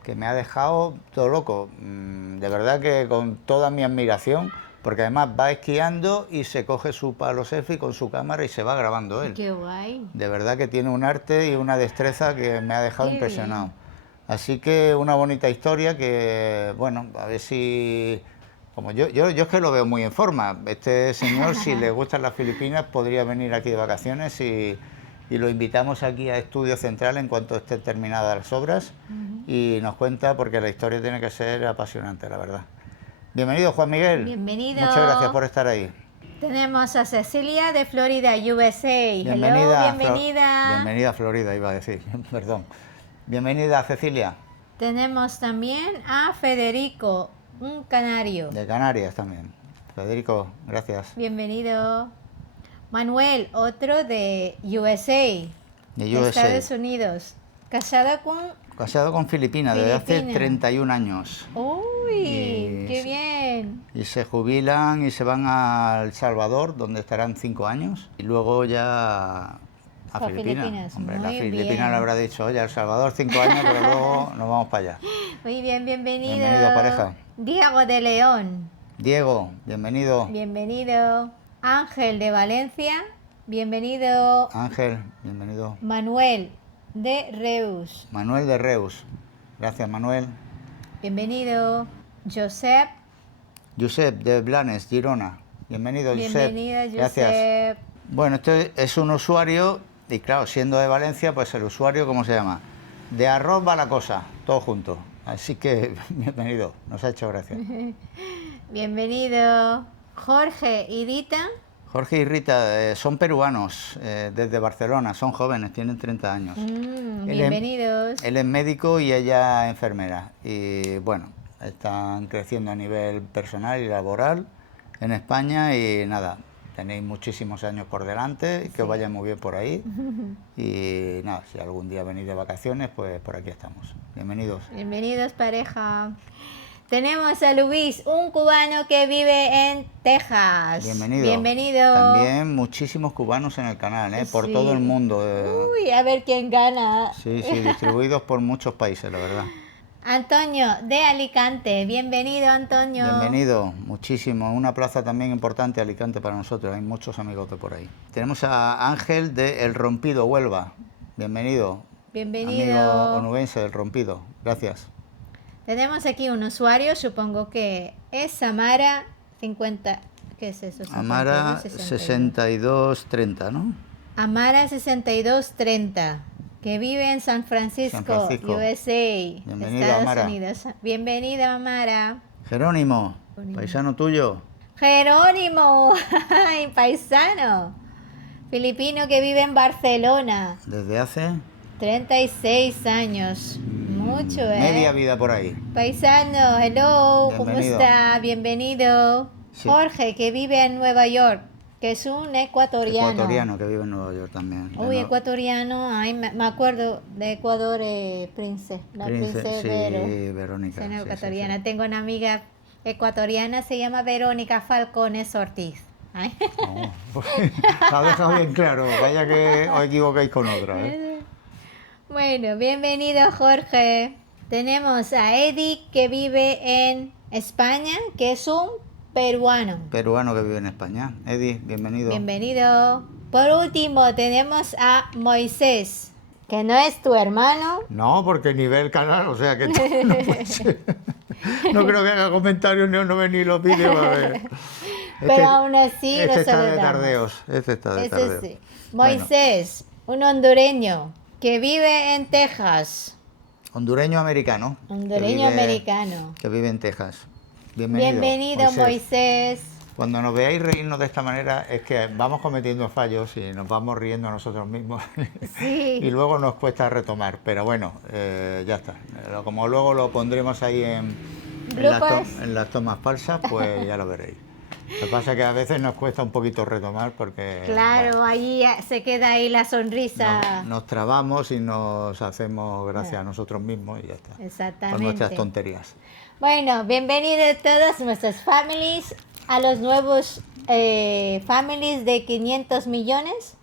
que me ha dejado todo loco. De verdad que con toda mi admiración, porque además va esquiando y se coge su palo selfie con su cámara y se va grabando él. Qué guay. De verdad que tiene un arte y una destreza que me ha dejado Qué impresionado. bien. Así que una bonita historia que, bueno, a ver si... Como yo es que lo veo muy en forma. Este señor, si le gustan las Filipinas, podría venir aquí de vacaciones y lo invitamos aquí a Estudio Central en cuanto estén terminadas las obras y nos cuenta, porque la historia tiene que ser apasionante, la verdad. Bienvenido, Juan Miguel. Bienvenido. Muchas gracias por estar ahí. Tenemos a Cecilia de Florida, USA. Bienvenida. Hello, bienvenida. Bienvenida a Florida, iba a decir, perdón. Bienvenida, Cecilia, Tenemos también a Federico, un canario. de Canarias también. Federico, gracias. Bienvenido. Manuel, otro de USA. De USA. Estados Unidos. Casada con... Casado con Filipina desde hace Filipina. 31 años. ¡Uy! Y- ¡Qué bien! Y se jubilan y se van a El Salvador, donde estarán 5 años. Y luego ya a Filipinas. Hombre, la Muy Filipina bien. le habrá dicho, oye, El Salvador 5 años, pero luego nos vamos para allá. Muy bien, bienvenido. Bienvenido, pareja. Diego de León. Diego, bienvenido. Bienvenido. Ángel de Valencia. Bienvenido. Ángel, bienvenido. Manuel de Reus. Manuel de Reus. Gracias, Manuel. Bienvenido. Josep. Josep de Blanes, Girona. Bienvenido, Josep. Bienvenida, Gracias. Josep. Bueno, este es un usuario, y claro, siendo de Valencia, pues el usuario, ¿cómo se llama? De arroz va la cosa, todo junto. Así que, bienvenido, nos ha hecho gracia. Bienvenido. Jorge y Dita. Jorge y Rita son peruanos, desde Barcelona, son jóvenes, tienen 30 años. Él es- Bienvenidos. Él es médico y ella enfermera. Y bueno, están creciendo a nivel personal y laboral en España y nada, tenéis muchísimos años por delante y que os vaya muy bien por ahí. Y nada, si algún día venís de vacaciones, pues por aquí estamos. Bienvenidos. Bienvenidos, pareja. Tenemos a Luis, un cubano que vive en Texas. Bienvenido. Bienvenido. También muchísimos cubanos en el canal, por Sí. todo el mundo. Uy, a ver quién gana. Sí, sí, distribuidos por muchos países, la verdad. Antonio de Alicante. Bienvenido, Antonio. Bienvenido, muchísimo. Una plaza también importante, Alicante, para nosotros. Hay muchos amigos de por ahí. Tenemos a Ángel de El Rompido, Huelva. Bienvenido. Bienvenido. Amigo onubense del Rompido. Gracias. Tenemos aquí un usuario, supongo que es Samara 50. ¿Qué es eso? Amara 6230, ¿no? Amara 6230, que vive en San Francisco, San Francisco. USA, Bienvenida, Estados Amara. Unidos. Bienvenida, Amara. Jerónimo, paisano tuyo. Jerónimo, ay, paisano, filipino que vive en Barcelona, Desde hace 36 años. Muy mucho, media vida por ahí. Paisano, hello, ¿cómo Bienvenido. está? Bienvenido. Sí. Jorge, que vive en Nueva York, que es un ecuatoriano. Ecuatoriano que vive en Nueva York también. de Uy, Nueva- ecuatoriano, ay, me acuerdo de Ecuador, la Prince sí, Vero. Verónica. Es una sí, sí, ecuatoriana. sí. Tengo una amiga ecuatoriana, se llama Verónica Falcones Ortiz. Ay. No, lo ha dejado bien claro, vaya que os equivocáis con otra. ¿Eh? Bueno, bienvenido Jorge. Tenemos a Eddie que vive en España, que es un peruano. Peruano que vive en España. Eddie, bienvenido. Bienvenido. Por último, tenemos a Moisés, que no es tu hermano. No, porque nivel canal, o sea que no puede ser. No creo que haga comentarios ni no ve ni los vídeos. A ver. Pero aún así este nos está de saludamos. tardeos. Este está de Ese tardeos. sí. Moisés, un hondureño que vive en Texas. Hondureño americano. Hondureño americano. Que vive en Texas. Bienvenido. Bienvenido, Moisés. Cuando nos veáis reírnos de esta manera es que vamos cometiendo fallos y nos vamos riendo nosotros mismos Sí. y luego nos cuesta retomar, pero bueno, ya está. Como luego lo pondremos ahí Bloopers. en las tomas falsas, pues ya lo veréis. Lo que pasa es que a veces nos cuesta un poquito retomar porque Claro, bueno, ahí se queda ahí la sonrisa. nos trabamos y nos hacemos gracia a nosotros mismos y ya está. Con Exactamente. nuestras tonterías. Bueno, bienvenidos todos nuestros families a los nuevos families de 500 millones.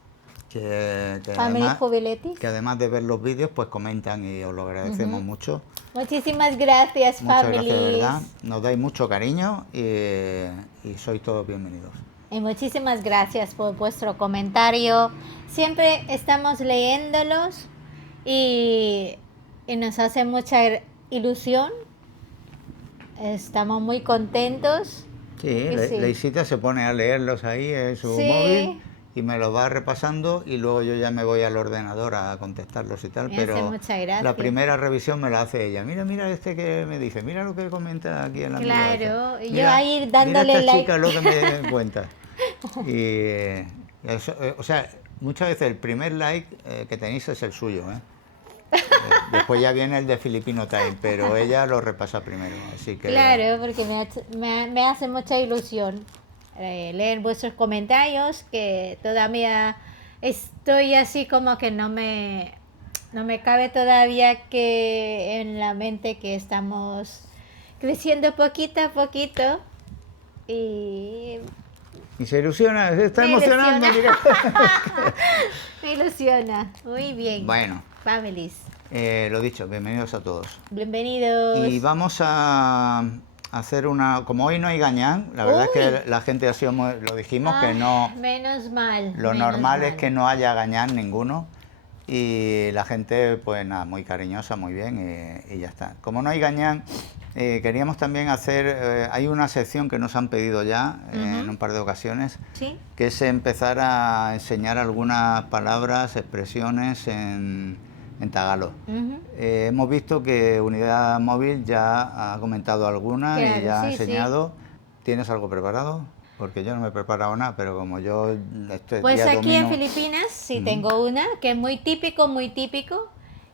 Que Family además, Jubiletis. que además de ver los vídeos, pues comentan y os lo agradecemos mucho. Muchísimas gracias, Muchas families. gracias, de verdad. Nos dais mucho cariño y sois todos bienvenidos. Y muchísimas gracias por vuestro comentario. Siempre estamos leyéndolos y nos hace mucha ilusión. Estamos muy contentos. Sí, Y sí. Leisita se pone a leerlos ahí en su Sí. móvil y me los va repasando y luego yo ya me voy al ordenador a contestarlos y tal, Me hace pero mucha gracia. la primera revisión me la hace ella. Mira este que me dice, mira lo que comenta aquí en la Claro, y yo Mira, ahí dándole mira esta like. chica lo que me cuenta. Y eso, o sea, muchas veces el primer like que tenéis es el suyo, ¿eh? Después ya viene el de Filipino Time, pero ella lo repasa primero, así que... Claro, porque me hace mucha ilusión leer vuestros comentarios, que todavía estoy así como que no me cabe todavía que en la mente que estamos creciendo poquito a poquito y Y se ilusiona, se está Me emocionando, ilusiona. mira. me ilusiona. Muy bien. Bueno, Families, lo dicho, bienvenidos a todos. bienvenidos. Y vamos a hacer una... Como hoy no hay gañán, la verdad Uy. es que la gente así lo dijimos que Ay, no... Menos mal. Lo menos normal es mal. que no haya gañán ninguno y la gente, pues nada, muy cariñosa, muy bien y ya está. Como no hay gañán, queríamos también hacer, hay una sección que nos han pedido ya en un par de ocasiones, ¿Sí? que es empezar a enseñar algunas palabras, expresiones en tagalo. Ujú. Hemos visto que Unidad Móvil ya ha comentado algunas Claro, y ya ha sí, sí. enseñado. ¿Tienes algo preparado? Porque yo no me he preparado nada, pero como yo estoy Pues ya aquí en domino- Filipinas sí tengo una que es muy típico, muy típico.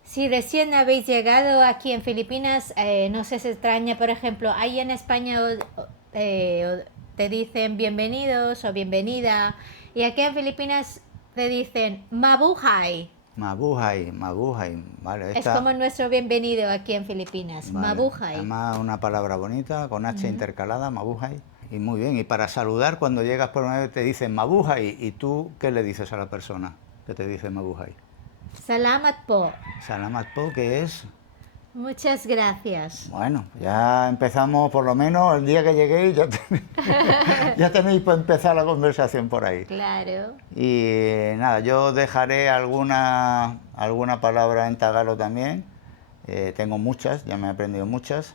Si recién habéis llegado aquí en Filipinas, no se extraña, por ejemplo, ahí en España te dicen bienvenidos o bienvenida, y aquí en Filipinas te dicen mabuhay. Mabuhay, vale. Es esta- como nuestro bienvenido aquí en Filipinas, vale. mabuhay. Además una palabra bonita, con H intercalada, mabuhay. Y muy bien, y para saludar cuando llegas por una vez te dicen mabuhay, y tú, ¿qué le dices a la persona que te dice mabuhay? Salamat po. Salamat po, que es... Muchas gracias. Bueno, ya empezamos, por lo menos el día que lleguéis ya tenéis, ya tenéis para empezar la conversación por ahí. Claro. Y nada, yo dejaré alguna palabra en tagalo también. Tengo muchas, ya me he aprendido muchas.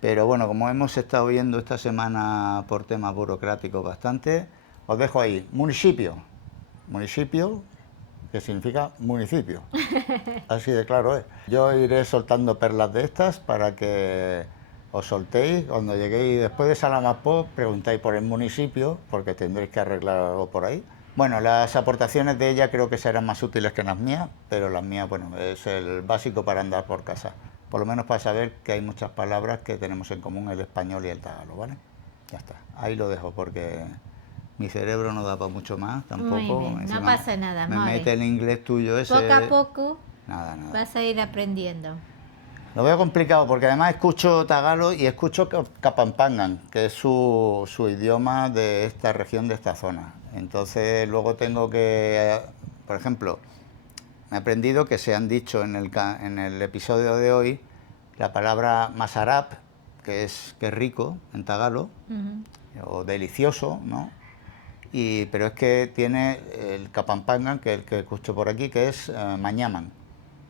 Pero bueno, como hemos estado viendo esta semana por temas burocráticos bastante, os dejo ahí. Municipio. Municipio, que significa municipio. Así de claro es. Yo iré soltando perlas de estas para que os soltéis. Cuando lleguéis después de Salamapó, preguntáis por el municipio, porque tendréis que arreglar algo por ahí. Bueno, las aportaciones de ella creo que serán más útiles que las mías, pero las mías, bueno, es el básico para andar por casa. por lo menos para saber que hay muchas palabras que tenemos en común el español y el tagalo, ¿vale? Ya está, ahí lo dejo porque mi cerebro no da para mucho más tampoco. Muy bien, no Encima pasa nada, me More. mete el inglés tuyo ese. Poco a poco Nada, nada. vas a ir aprendiendo. Lo veo complicado porque además escucho tagalo y escucho Kapampangan, que es su idioma de esta región, de esta zona. Entonces luego tengo que, por ejemplo, me he aprendido que se han dicho en el episodio de hoy la palabra masarap, que es rico en tagalo, o delicioso, ¿no? Pero es que tiene el Kapampangan, que es el que escucho por aquí, que es mañaman.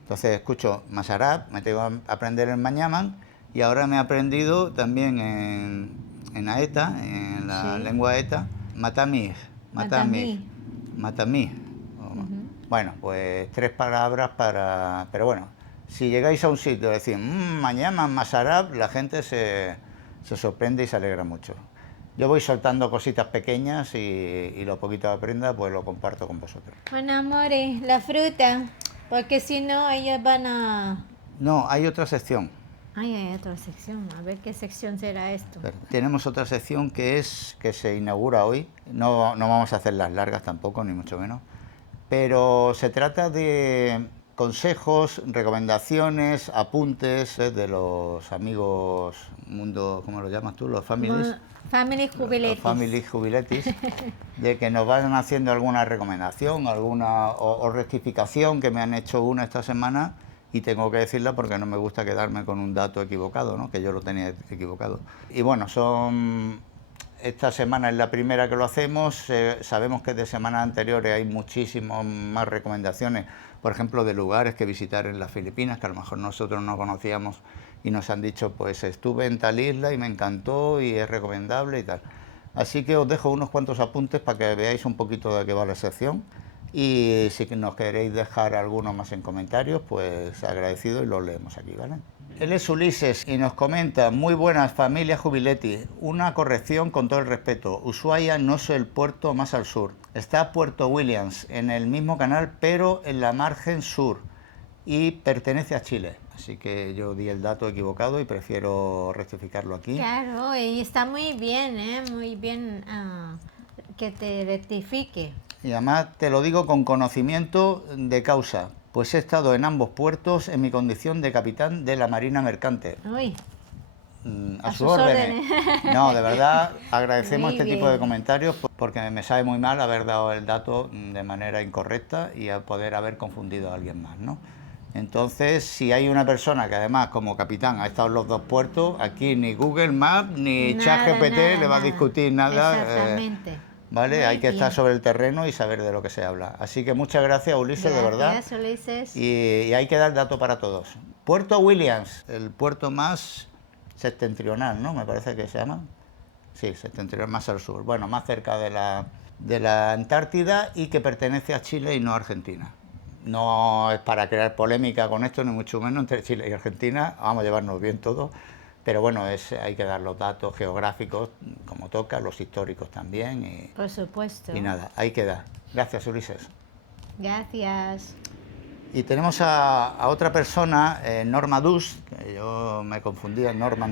Entonces escucho masarap, me tengo que aprender el mañaman, y ahora me he aprendido también en aeta, en la Sí. lengua aeta, matamí. Bueno, pues 3 palabras para... Pero bueno, si llegáis a un sitio y decís, mañaman, masarap, la gente se sorprende y se alegra mucho. Yo voy soltando cositas pequeñas y lo poquito que aprenda, pues lo comparto con vosotros. Bueno, More, la fruta, porque si no, ellos van a... No, hay otra sección. Ay, hay otra sección. A ver qué sección será esto. Tenemos otra sección que se inaugura hoy. No vamos a hacer las largas tampoco, ni mucho menos. Pero se trata de consejos, recomendaciones, apuntes de los amigos mundo, ¿cómo lo llamas tú? Los families. Family Jubiletis. Los family jubiletis, de que nos van haciendo alguna recomendación, alguna o rectificación, que me han hecho una esta semana y tengo que decirla porque no me gusta quedarme con un dato equivocado, ¿no? Que yo lo tenía equivocado. Y bueno, esta semana es la primera que lo hacemos. Sabemos que de semanas anteriores hay muchísimas más recomendaciones, por ejemplo, de lugares que visitar en las Filipinas, que a lo mejor nosotros no conocíamos y nos han dicho, pues estuve en tal isla y me encantó y es recomendable y tal. Así que os dejo unos cuantos apuntes para que veáis un poquito de qué va la sección, y si nos queréis dejar alguno más en comentarios, pues agradecido y los leemos aquí, ¿vale? Él es Ulises y nos comenta: muy buenas, familia Jubiletti. Una corrección con todo el respeto. Ushuaia no es el puerto más al sur. Está Puerto Williams en el mismo canal, pero en la margen sur, y pertenece a Chile. Así que yo di el dato equivocado y prefiero rectificarlo aquí. Claro, y está muy bien, muy bien que te rectifique. Y además te lo digo con conocimiento de causa, pues he estado en ambos puertos en mi condición de capitán de la Marina Mercante. Uy, A sus órdenes. No, de verdad, agradecemos Muy este tipo bien. de comentarios porque me sabe muy mal haber dado el dato de manera incorrecta y a poder haber confundido a alguien más, ¿no? Entonces, si hay una persona que además como capitán ha estado en los dos puertos, aquí ni Google Maps ni Nada, ChatGPT nada, le va a nada. discutir nada. Exactamente. ¿Vale? Muy Hay que estar bien. sobre el terreno y saber de lo que se habla. Así que muchas gracias, Ulises, de verdad. Gracias, Ulises. Y hay que dar el dato para todos. Puerto Williams, el puerto más septentrional, ¿no? Me parece que se llama. Sí, septentrional, más al sur. Bueno, más cerca de la Antártida, y que pertenece a Chile y no a Argentina. No es para crear polémica con esto, ni mucho menos, entre Chile y Argentina. Vamos a llevarnos bien todos. Pero bueno, hay que dar los datos geográficos como toca, los históricos también. Por supuesto. Y nada, ahí queda. Gracias, Ulises. Gracias. Y tenemos a otra persona, Norma Dus, que yo me confundía, Norma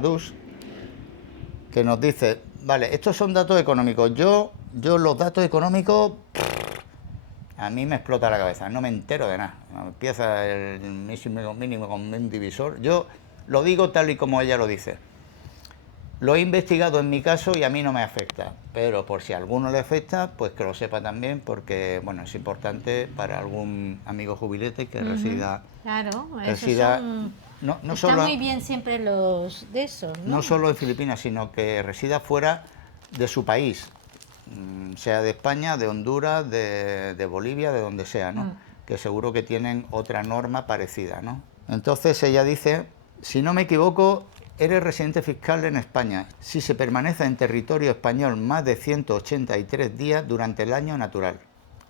Dus, que nos dice: vale, estos son datos económicos. Yo los datos económicos, a mí me explota la cabeza, no me entero de nada. Empieza el mínimo con un divisor. Yo lo digo tal y como ella lo dice. Lo he investigado en mi caso y a mí no me afecta, pero por si a alguno le afecta, pues que lo sepa también, porque bueno, es importante para algún amigo jubilete que resida. Claro, resida esos son... no Está solo, muy bien siempre los de eso, ¿no? no solo en Filipinas, sino que resida fuera de su país, sea de España, de Honduras, de Bolivia, de donde sea, ¿no? Que seguro que tienen otra norma parecida, ¿no? Entonces ella dice: si no me equivoco, eres residente fiscal en España si se permanece en territorio español más de 183 días durante el año natural,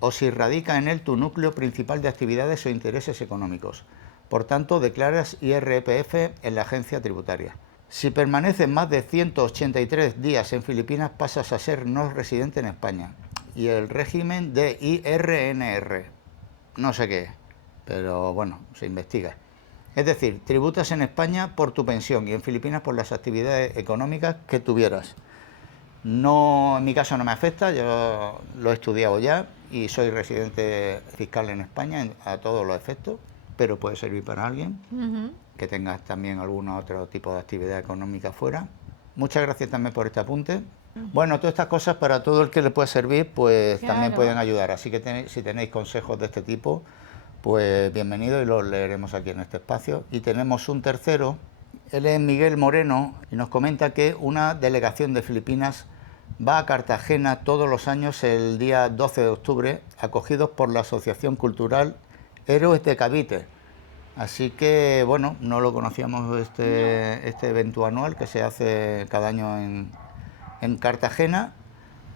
o si radica en él tu núcleo principal de actividades o intereses económicos. Por tanto, declaras IRPF en la agencia tributaria. Si permaneces más de 183 días en Filipinas, pasas a ser no residente en España. Y el régimen de IRNR, no sé qué es, pero bueno, se investiga. Es decir, tributas en España por tu pensión y en Filipinas por las actividades económicas que tuvieras. No, en mi caso no me afecta, yo lo he estudiado ya y soy residente fiscal en España a todos los efectos, pero puede servir para alguien que tenga también algún otro tipo de actividad económica fuera. Muchas gracias también por este apunte. Bueno, todas estas cosas para todo el que le pueda servir, pues Claro. también pueden ayudar. Así que si tenéis consejos de este tipo, pues bienvenidos y los leeremos aquí en este espacio. Y tenemos un tercero, él es Miguel Moreno, y nos comenta que una delegación de Filipinas va a Cartagena todos los años el día 12 de octubre, acogidos por la Asociación Cultural Héroes de Cavite. Así que, bueno, no lo conocíamos este evento anual que se hace cada año en Cartagena.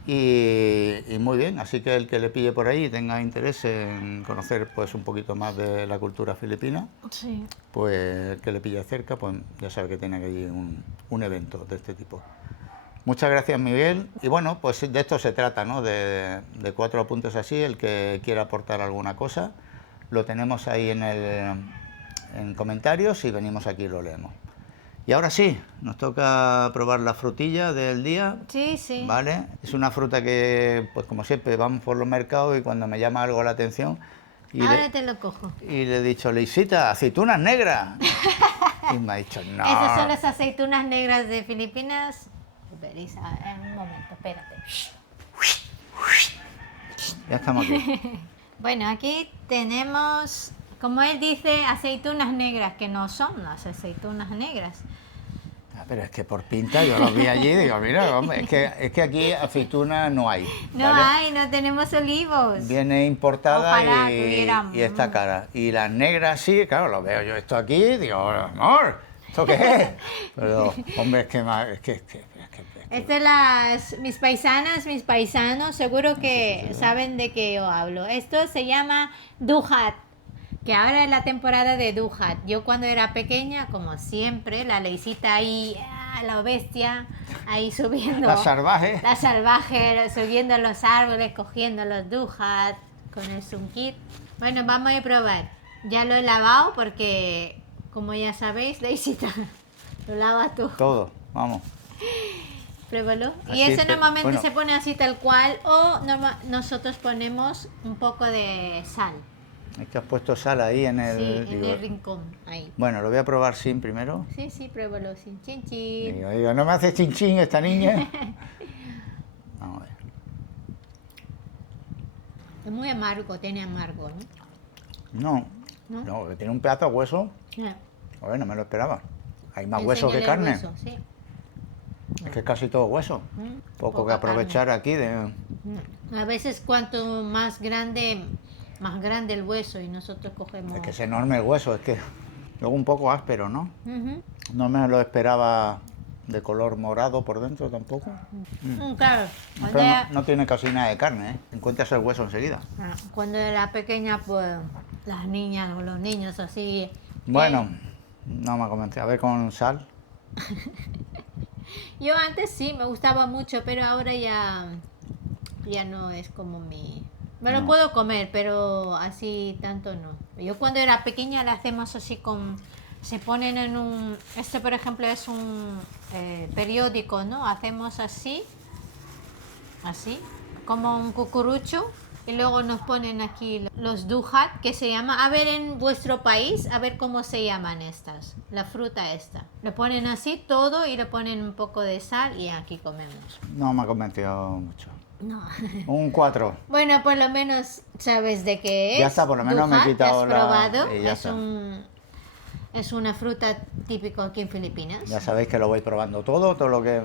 Y muy bien, así que el que le pille por ahí y tenga interés en conocer pues un poquito más de la cultura filipina, Sí. pues el que le pille cerca, pues ya sabe que tiene allí un evento de este tipo. Muchas gracias, Miguel. Y bueno, pues de esto se trata, ¿no? De 4 apuntes así, el que quiera aportar alguna cosa, lo tenemos ahí en comentarios y venimos aquí y lo leemos. Y ahora sí, nos toca probar la frutilla del día. Sí, sí. ¿Vale? Es una fruta que, pues como siempre, vamos por los mercados y cuando me llama algo la atención... Ahora te lo cojo. Y le he dicho, Leisita, aceitunas negras. Y me ha dicho, no. Esas son las aceitunas negras de Filipinas. Berisa, un momento, espérate. Ya estamos aquí. Bueno, aquí tenemos, como él dice, aceitunas negras, que no son las aceitunas negras. Ah, pero es que por pinta yo los vi allí y digo, mira, hombre, es que aquí aceitunas no hay. No ¿vale? hay, no tenemos olivos. Viene importada Ojalá tuviéramos. y está cara. Y las negras sí, claro, lo veo yo esto aquí, digo, amor, ¿esto qué es? Pero, hombre, es que Estas mis paisanas, mis paisanos, seguro que saben de qué yo hablo. Esto se llama duhat, que ahora es la temporada de duhat. Yo cuando era pequeña, como siempre, la Leisita ahí, la bestia, ahí subiendo. La salvaje. La salvaje, subiendo los árboles, cogiendo los duhat con el sunkit. Bueno, vamos a probar. Ya lo he lavado porque, como ya sabéis, Leisita lo lava tú. todo, vamos. Pruébalo. Así Y ese te- normalmente bueno. se pone así tal cual o nosotros ponemos un poco de sal. Es que has puesto sal ahí en el... Sí, en digo, el rincón. Ahí. bueno, lo voy a probar sin primero. Sí, sí, pruébalo sin chin chin. Digo, no me hace chin chin esta niña. Vamos a ver. Es muy amargo, tiene amargo, ¿no? No, que tiene un pedazo de hueso. Ya. Joder, no me lo esperaba. Hay más hueso que Enséñale el carne. hueso, sí. Es que es casi todo hueso. Poco que Poca aprovechar aquí de... A veces cuanto más grande el hueso y nosotros cogemos... Es que es enorme el hueso, es que... Luego un poco áspero, ¿no? Ujú. No me lo esperaba de color morado por dentro tampoco. Claro, Pero cuando, no tiene casi nada de carne, ¿eh? Encuentras el hueso enseguida. cuando era pequeña, pues las niñas o los niños así... Bueno, no me ha convencido. A ver con sal. Yo antes sí, me gustaba mucho, pero ahora ya no es como mi... Me lo No. puedo comer, pero así tanto no. Yo cuando era pequeña la hacemos así con... Se ponen en un... Este, por ejemplo, es un periódico, ¿no? Hacemos así, como un cucurucho. Y luego nos ponen aquí los duhat, que se llama... A ver, en vuestro país, a ver cómo se llaman estas. La fruta esta. Lo ponen así todo y le ponen un poco de sal y aquí comemos. No me ha convencido mucho. No. Un 4. Bueno, por lo menos sabes de qué es. Ya está, por lo menos me he Duhat, quitado ¿has la- probado? y ya Es está. es una fruta típica aquí en Filipinas. Ya sabéis que lo voy probando todo lo que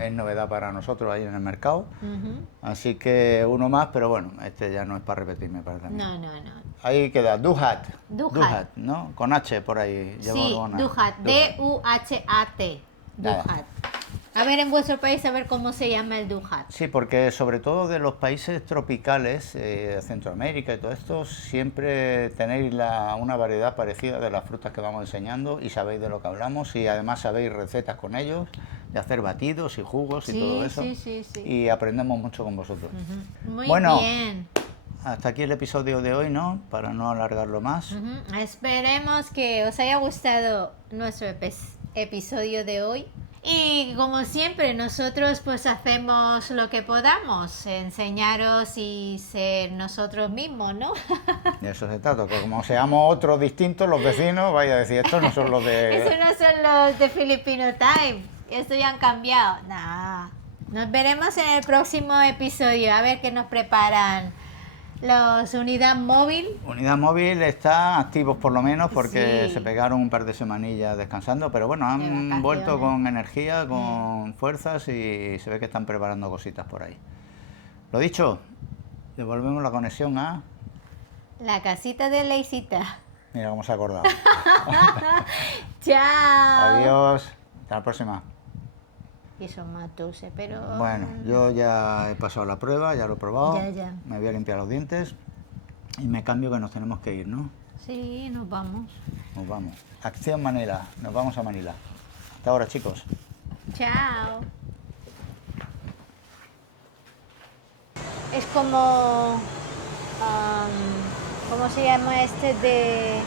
es novedad para nosotros ahí en el mercado. Ujú. Así que uno más, pero bueno, este ya no es para repetirme para también. No. Ahí queda duhat. Duhat. ¿no? Con H por ahí. lleva Sí, alguna- duhat. D-U-H-A-T. Nada. Duhat. A ver, en vuestro país, a ver cómo se llama el duhat. Sí, porque sobre todo de los países tropicales, Centroamérica y todo esto, siempre tenéis una variedad parecida de las frutas que vamos enseñando y sabéis de lo que hablamos y además sabéis recetas con ellos, de hacer batidos y jugos y Sí, todo eso. sí. Y aprendemos mucho con vosotros. Muy Bueno, bien. hasta aquí el episodio de hoy, ¿no? Para no alargarlo más. Ujú. Esperemos que os haya gustado nuestro episodio de hoy. Y como siempre, nosotros pues hacemos lo que podamos, enseñaros y ser nosotros mismos, ¿no? De eso se trata, que como seamos otros distintos, los vecinos, vaya a decir, estos no son los de... Esos no son los de Filipino Time. Estos ya han cambiado. Nah. Nos veremos en el próximo episodio. A ver qué nos preparan los Unidad Móvil. Unidad Móvil están activos por lo menos porque Sí. se pegaron un par de semanillas descansando, pero bueno, De han vacaciones. vuelto con energía, con fuerzas y se ve que están preparando cositas por ahí. Lo dicho, devolvemos la conexión a... La casita de Leisita. Mira cómo se ha acordado. Chao. Adiós, hasta la próxima. Y son más dulces, pero... Bueno, yo ya he pasado la prueba, ya lo he probado. Ya. Me voy a limpiar los dientes y me cambio que nos tenemos que ir, ¿no? Sí, nos vamos. Nos vamos. Acción Manila, nos vamos a Manila. Hasta ahora, chicos. Chao. Es como... ¿cómo se llama este de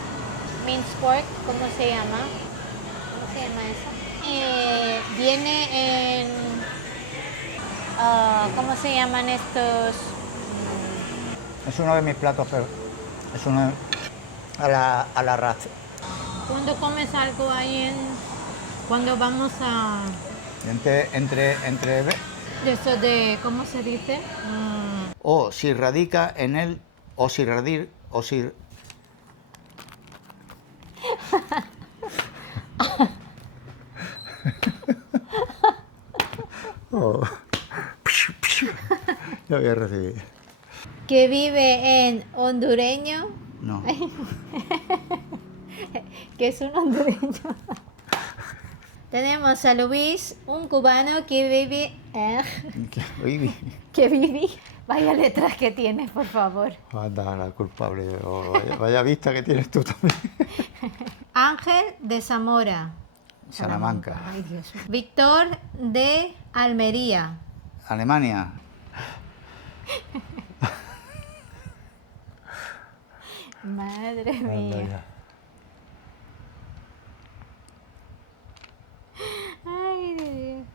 minced pork? ¿Cómo se llama? ¿Cómo se llama eso? Viene en... ¿cómo se llaman estos? Es uno de mis platos, pero es uno a la raza. Cuando comes algo ahí en... Cuando vamos a... Entre De eso de... ¿Cómo se dice? o si radica en él, o si radir, o si... Oh. Ya voy a recibir. Que vive en hondureño. No. Que es un hondureño. Tenemos a Luis, un cubano que vive... Uy, que vive... Vaya letras que tienes, por favor. anda, la culpable. Oh, vaya vista que tienes tú también. Ángel de Zamora. Salamanca. Ay, Dios. Víctor de Almería. Alemania. Madre Anda mía. ya. Ay, Dios.